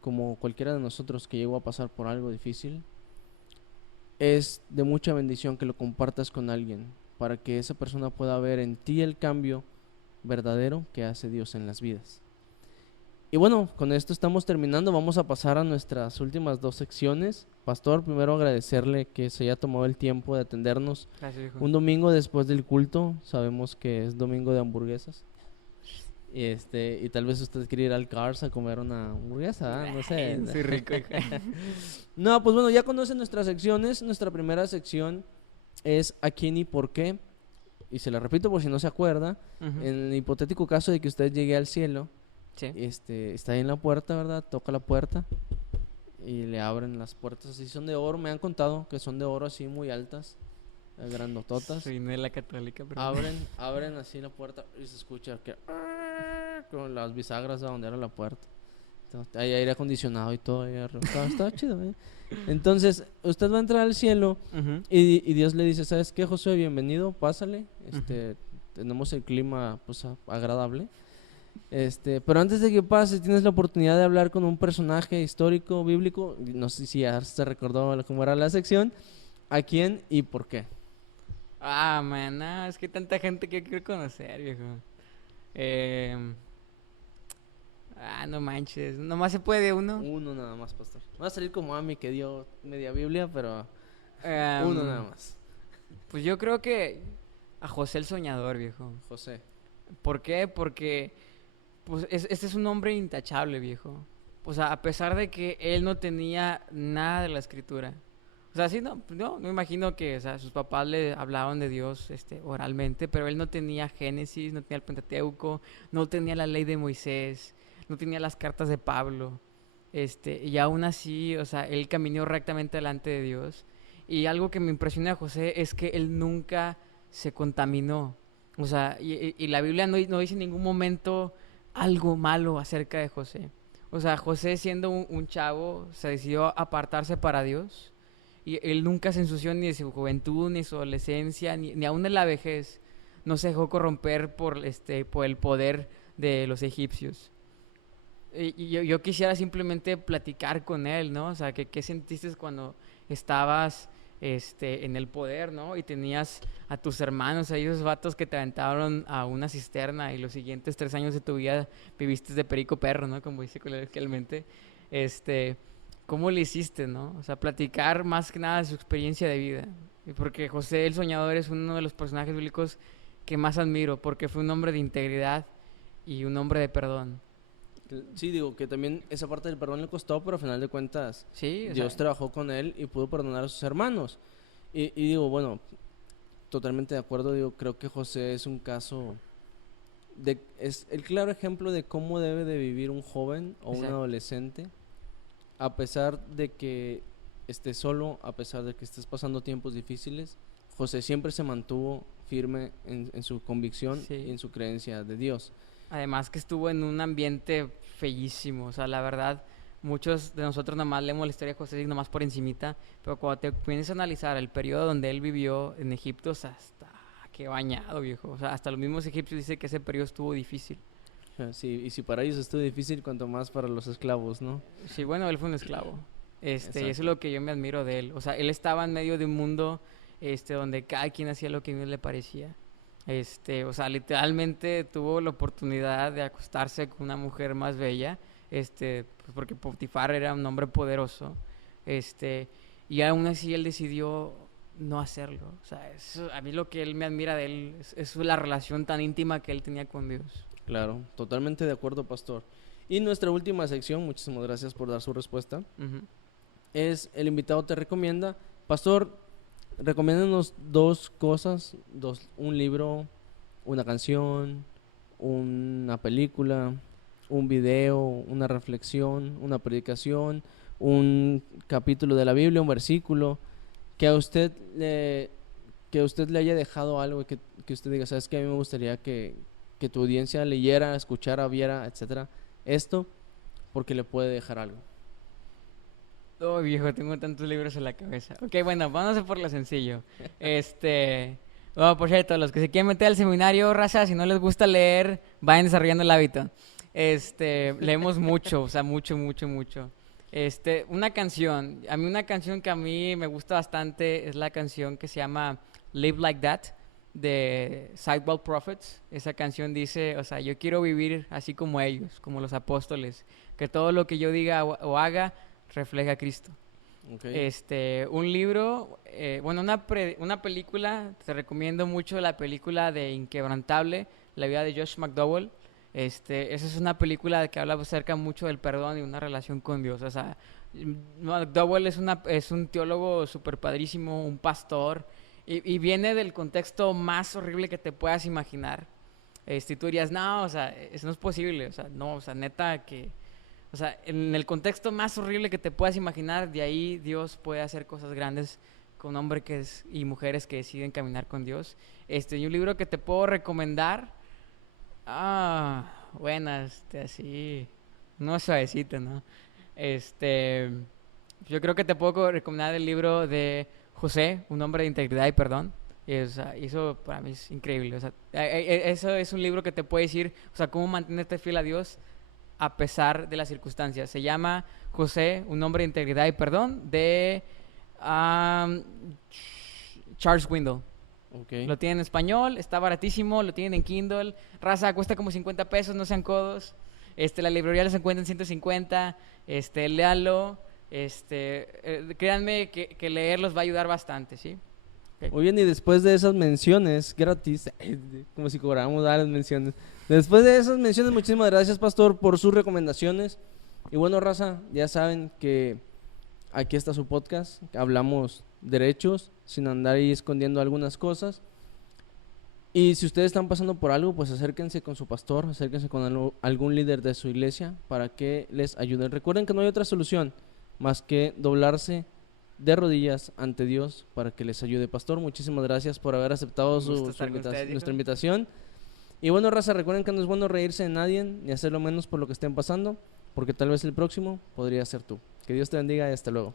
como cualquiera de nosotros que llegó a pasar por algo difícil, es de mucha bendición que lo compartas con alguien para que esa persona pueda ver en ti el cambio verdadero que hace Dios en las vidas. Y bueno, con esto estamos terminando. Vamos a pasar a nuestras últimas 2 secciones. Pastor, primero agradecerle que se haya tomado el tiempo de atendernos. Gracias, hijo. Un domingo después del culto. Sabemos que es domingo de hamburguesas. Y tal vez usted quiere ir al Cars a comer una hamburguesa, no sé. Soy rico, hijo. No, pues bueno, ya conocen nuestras secciones. Nuestra primera sección es ¿a quién y por qué? Y se la repito por si no se acuerda. Uh-huh. En el hipotético caso de que usted llegue al cielo, Sí. está ahí en la puerta, ¿verdad? Toca la puerta y le abren las puertas así, son de oro. Me han contado que son de oro así muy altas, grandototas. Soy de la católica, pero... Abren así la puerta y se escucha que con las bisagras a donde era la puerta. Entonces, hay aire acondicionado y todo ahí arriba. Está chido, ¿eh? Entonces, usted va a entrar al cielo. Uh-huh. Y Dios le dice, ¿sabes qué, Josué? Bienvenido, pásale. Uh-huh. Tenemos el clima pues agradable. Pero antes de que pase, tienes la oportunidad de hablar con un personaje histórico, bíblico. No sé si ya se recordó cómo era la sección. ¿A quién y por qué? Man, no, es que hay tanta gente que quiero conocer, viejo. Eh, no manches, nomás se puede uno. Uno nada más, pastor. Va a salir como Ami que dio media Biblia, pero uno nada Em, más. pues yo creo que a José el Soñador, viejo. José. ¿Por qué? Porque pues este es un hombre intachable, viejo. O sea, a pesar de que él no tenía nada de la escritura. O sea, sí, no me imagino que, o sea, sus papás le hablaban de Dios, oralmente, pero él no tenía Génesis, no tenía el Pentateuco, no tenía la ley de Moisés, no tenía las cartas de Pablo, y aún así, o sea, él caminó rectamente delante de Dios. Y algo que me impresiona a José es que él nunca se contaminó. O sea, y la Biblia no dice en ningún momento algo malo acerca de José. O sea, José siendo un chavo se decidió apartarse para Dios y él nunca se ensució ni de su juventud, ni de su adolescencia, ni aún de la vejez. No se dejó corromper por el poder de los egipcios. Y yo quisiera simplemente platicar con él, ¿no? O sea, ¿qué sentiste cuando estabas en el poder, ¿no? Y tenías a tus hermanos, a esos vatos que te aventaron a una cisterna y los siguientes 3 años de tu vida viviste de perico perro, ¿no? Como dice coloquialmente. Este, ¿Cómo le hiciste, no? O sea, platicar más que nada de su experiencia de vida. Y porque José el Soñador es uno de los personajes bíblicos que más admiro, porque fue un hombre de integridad y un hombre de perdón. Sí, digo que también esa parte del perdón le costó, pero al final de cuentas Sí, o Dios sea, trabajó con él y pudo perdonar a sus hermanos. Y digo, bueno, totalmente de acuerdo, digo, creo que José es un caso es el claro ejemplo de cómo debe de vivir un joven o un exacto. adolescente, a pesar de que estés solo, a pesar de que estés pasando tiempos difíciles. José siempre se mantuvo firme en su convicción y Sí. en su creencia de Dios. Además que estuvo en un ambiente feísimo, o sea, la verdad, muchos de nosotros nomás leemos la historia de José nomás por encimita, pero cuando te pones a analizar el periodo donde él vivió en Egipto, o sea, hasta qué bañado, viejo, o sea, hasta los mismos egipcios dicen que ese periodo estuvo difícil. Sí, y si para ellos estuvo difícil, cuanto más para los esclavos, ¿no? Sí, bueno, él fue un esclavo, y eso es Exacto. lo que yo me admiro de él, o sea, él estaba en medio de un mundo, donde cada quien hacía lo que a mí le parecía. O sea, literalmente tuvo la oportunidad de acostarse con una mujer más bella, pues porque Potifar era un hombre poderoso, este, y aún así él decidió no hacerlo. O sea, a mí lo que él me admira de él es la relación tan íntima que él tenía con Dios. Claro, totalmente de acuerdo, pastor. Y nuestra última sección, muchísimas gracias por dar su respuesta, Ujú. es el invitado te recomienda. Pastor, recomiéndanos dos cosas, un libro, una canción, una película, un video, una reflexión, una predicación, un capítulo de la Biblia, un versículo, que a usted le, que a usted le haya dejado algo que usted diga, sabes que a mí me gustaría que tu audiencia leyera, escuchara, viera, etcétera, esto, porque le puede dejar algo. Oh, viejo, tengo tantos libros en la cabeza. Ok, bueno, vamos a por lo sencillo. Por cierto, los que se quieren meter al seminario, raza, si no les gusta leer, vayan desarrollando el hábito. Leemos mucho, o sea, mucho, mucho, mucho. Una canción que a mí me gusta bastante es la canción que se llama Live Like That de Sidewell Prophets. Esa canción dice, o sea, yo quiero vivir así como ellos, como los apóstoles, que todo lo que yo diga o haga refleja a Cristo. Okay. Un libro, bueno, una película, te recomiendo mucho la película de Inquebrantable, la vida de Josh McDowell. Esa es una película que habla acerca mucho del perdón y una relación con Dios. O sea, McDowell es un teólogo súper padrísimo, un pastor, y viene del contexto más horrible que te puedas imaginar. Y tú dirías, no, o sea, eso no es posible, o sea, no, o sea, neta que o sea, en el contexto más horrible que te puedas imaginar, de ahí Dios puede hacer cosas grandes con hombres y mujeres que deciden caminar con Dios. Y un libro que te puedo recomendar. Buenas, así. No suavecito, ¿no? Este, yo creo que te puedo recomendar el libro de José, un hombre de integridad y perdón. O sea, eso para mí es increíble. O sea, eso es un libro que te puede decir, o sea, cómo mantenerte fiel a Dios a pesar de las circunstancias. Se llama José, un hombre de integridad y perdón, de um, Charles Window. Ok. Lo tienen en español, está baratísimo, lo tienen en Kindle. Raza, cuesta como 50 pesos, no sean codos. La librería los encuentra en 150. Léanlo. Créanme que leerlos va a ayudar bastante, ¿sí? Okay. Muy bien, y después de esas menciones gratis, como si cobráramos las menciones. Después de esas menciones, muchísimas gracias, pastor, por sus recomendaciones. Y bueno, raza, ya saben que aquí está su podcast. Hablamos derechos, sin andar ahí escondiendo algunas cosas. Y si ustedes están pasando por algo, pues acérquense con su pastor, acérquense con algún líder de su iglesia para que les ayuden. Recuerden que no hay otra solución más que doblarse de rodillas ante Dios para que les ayude. Pastor, muchísimas gracias por haber aceptado nuestra invitación. Y bueno, raza, recuerden que no es bueno reírse de nadie ni hacerlo menos por lo que estén pasando, porque tal vez el próximo podría ser tú. Que Dios te bendiga y hasta luego.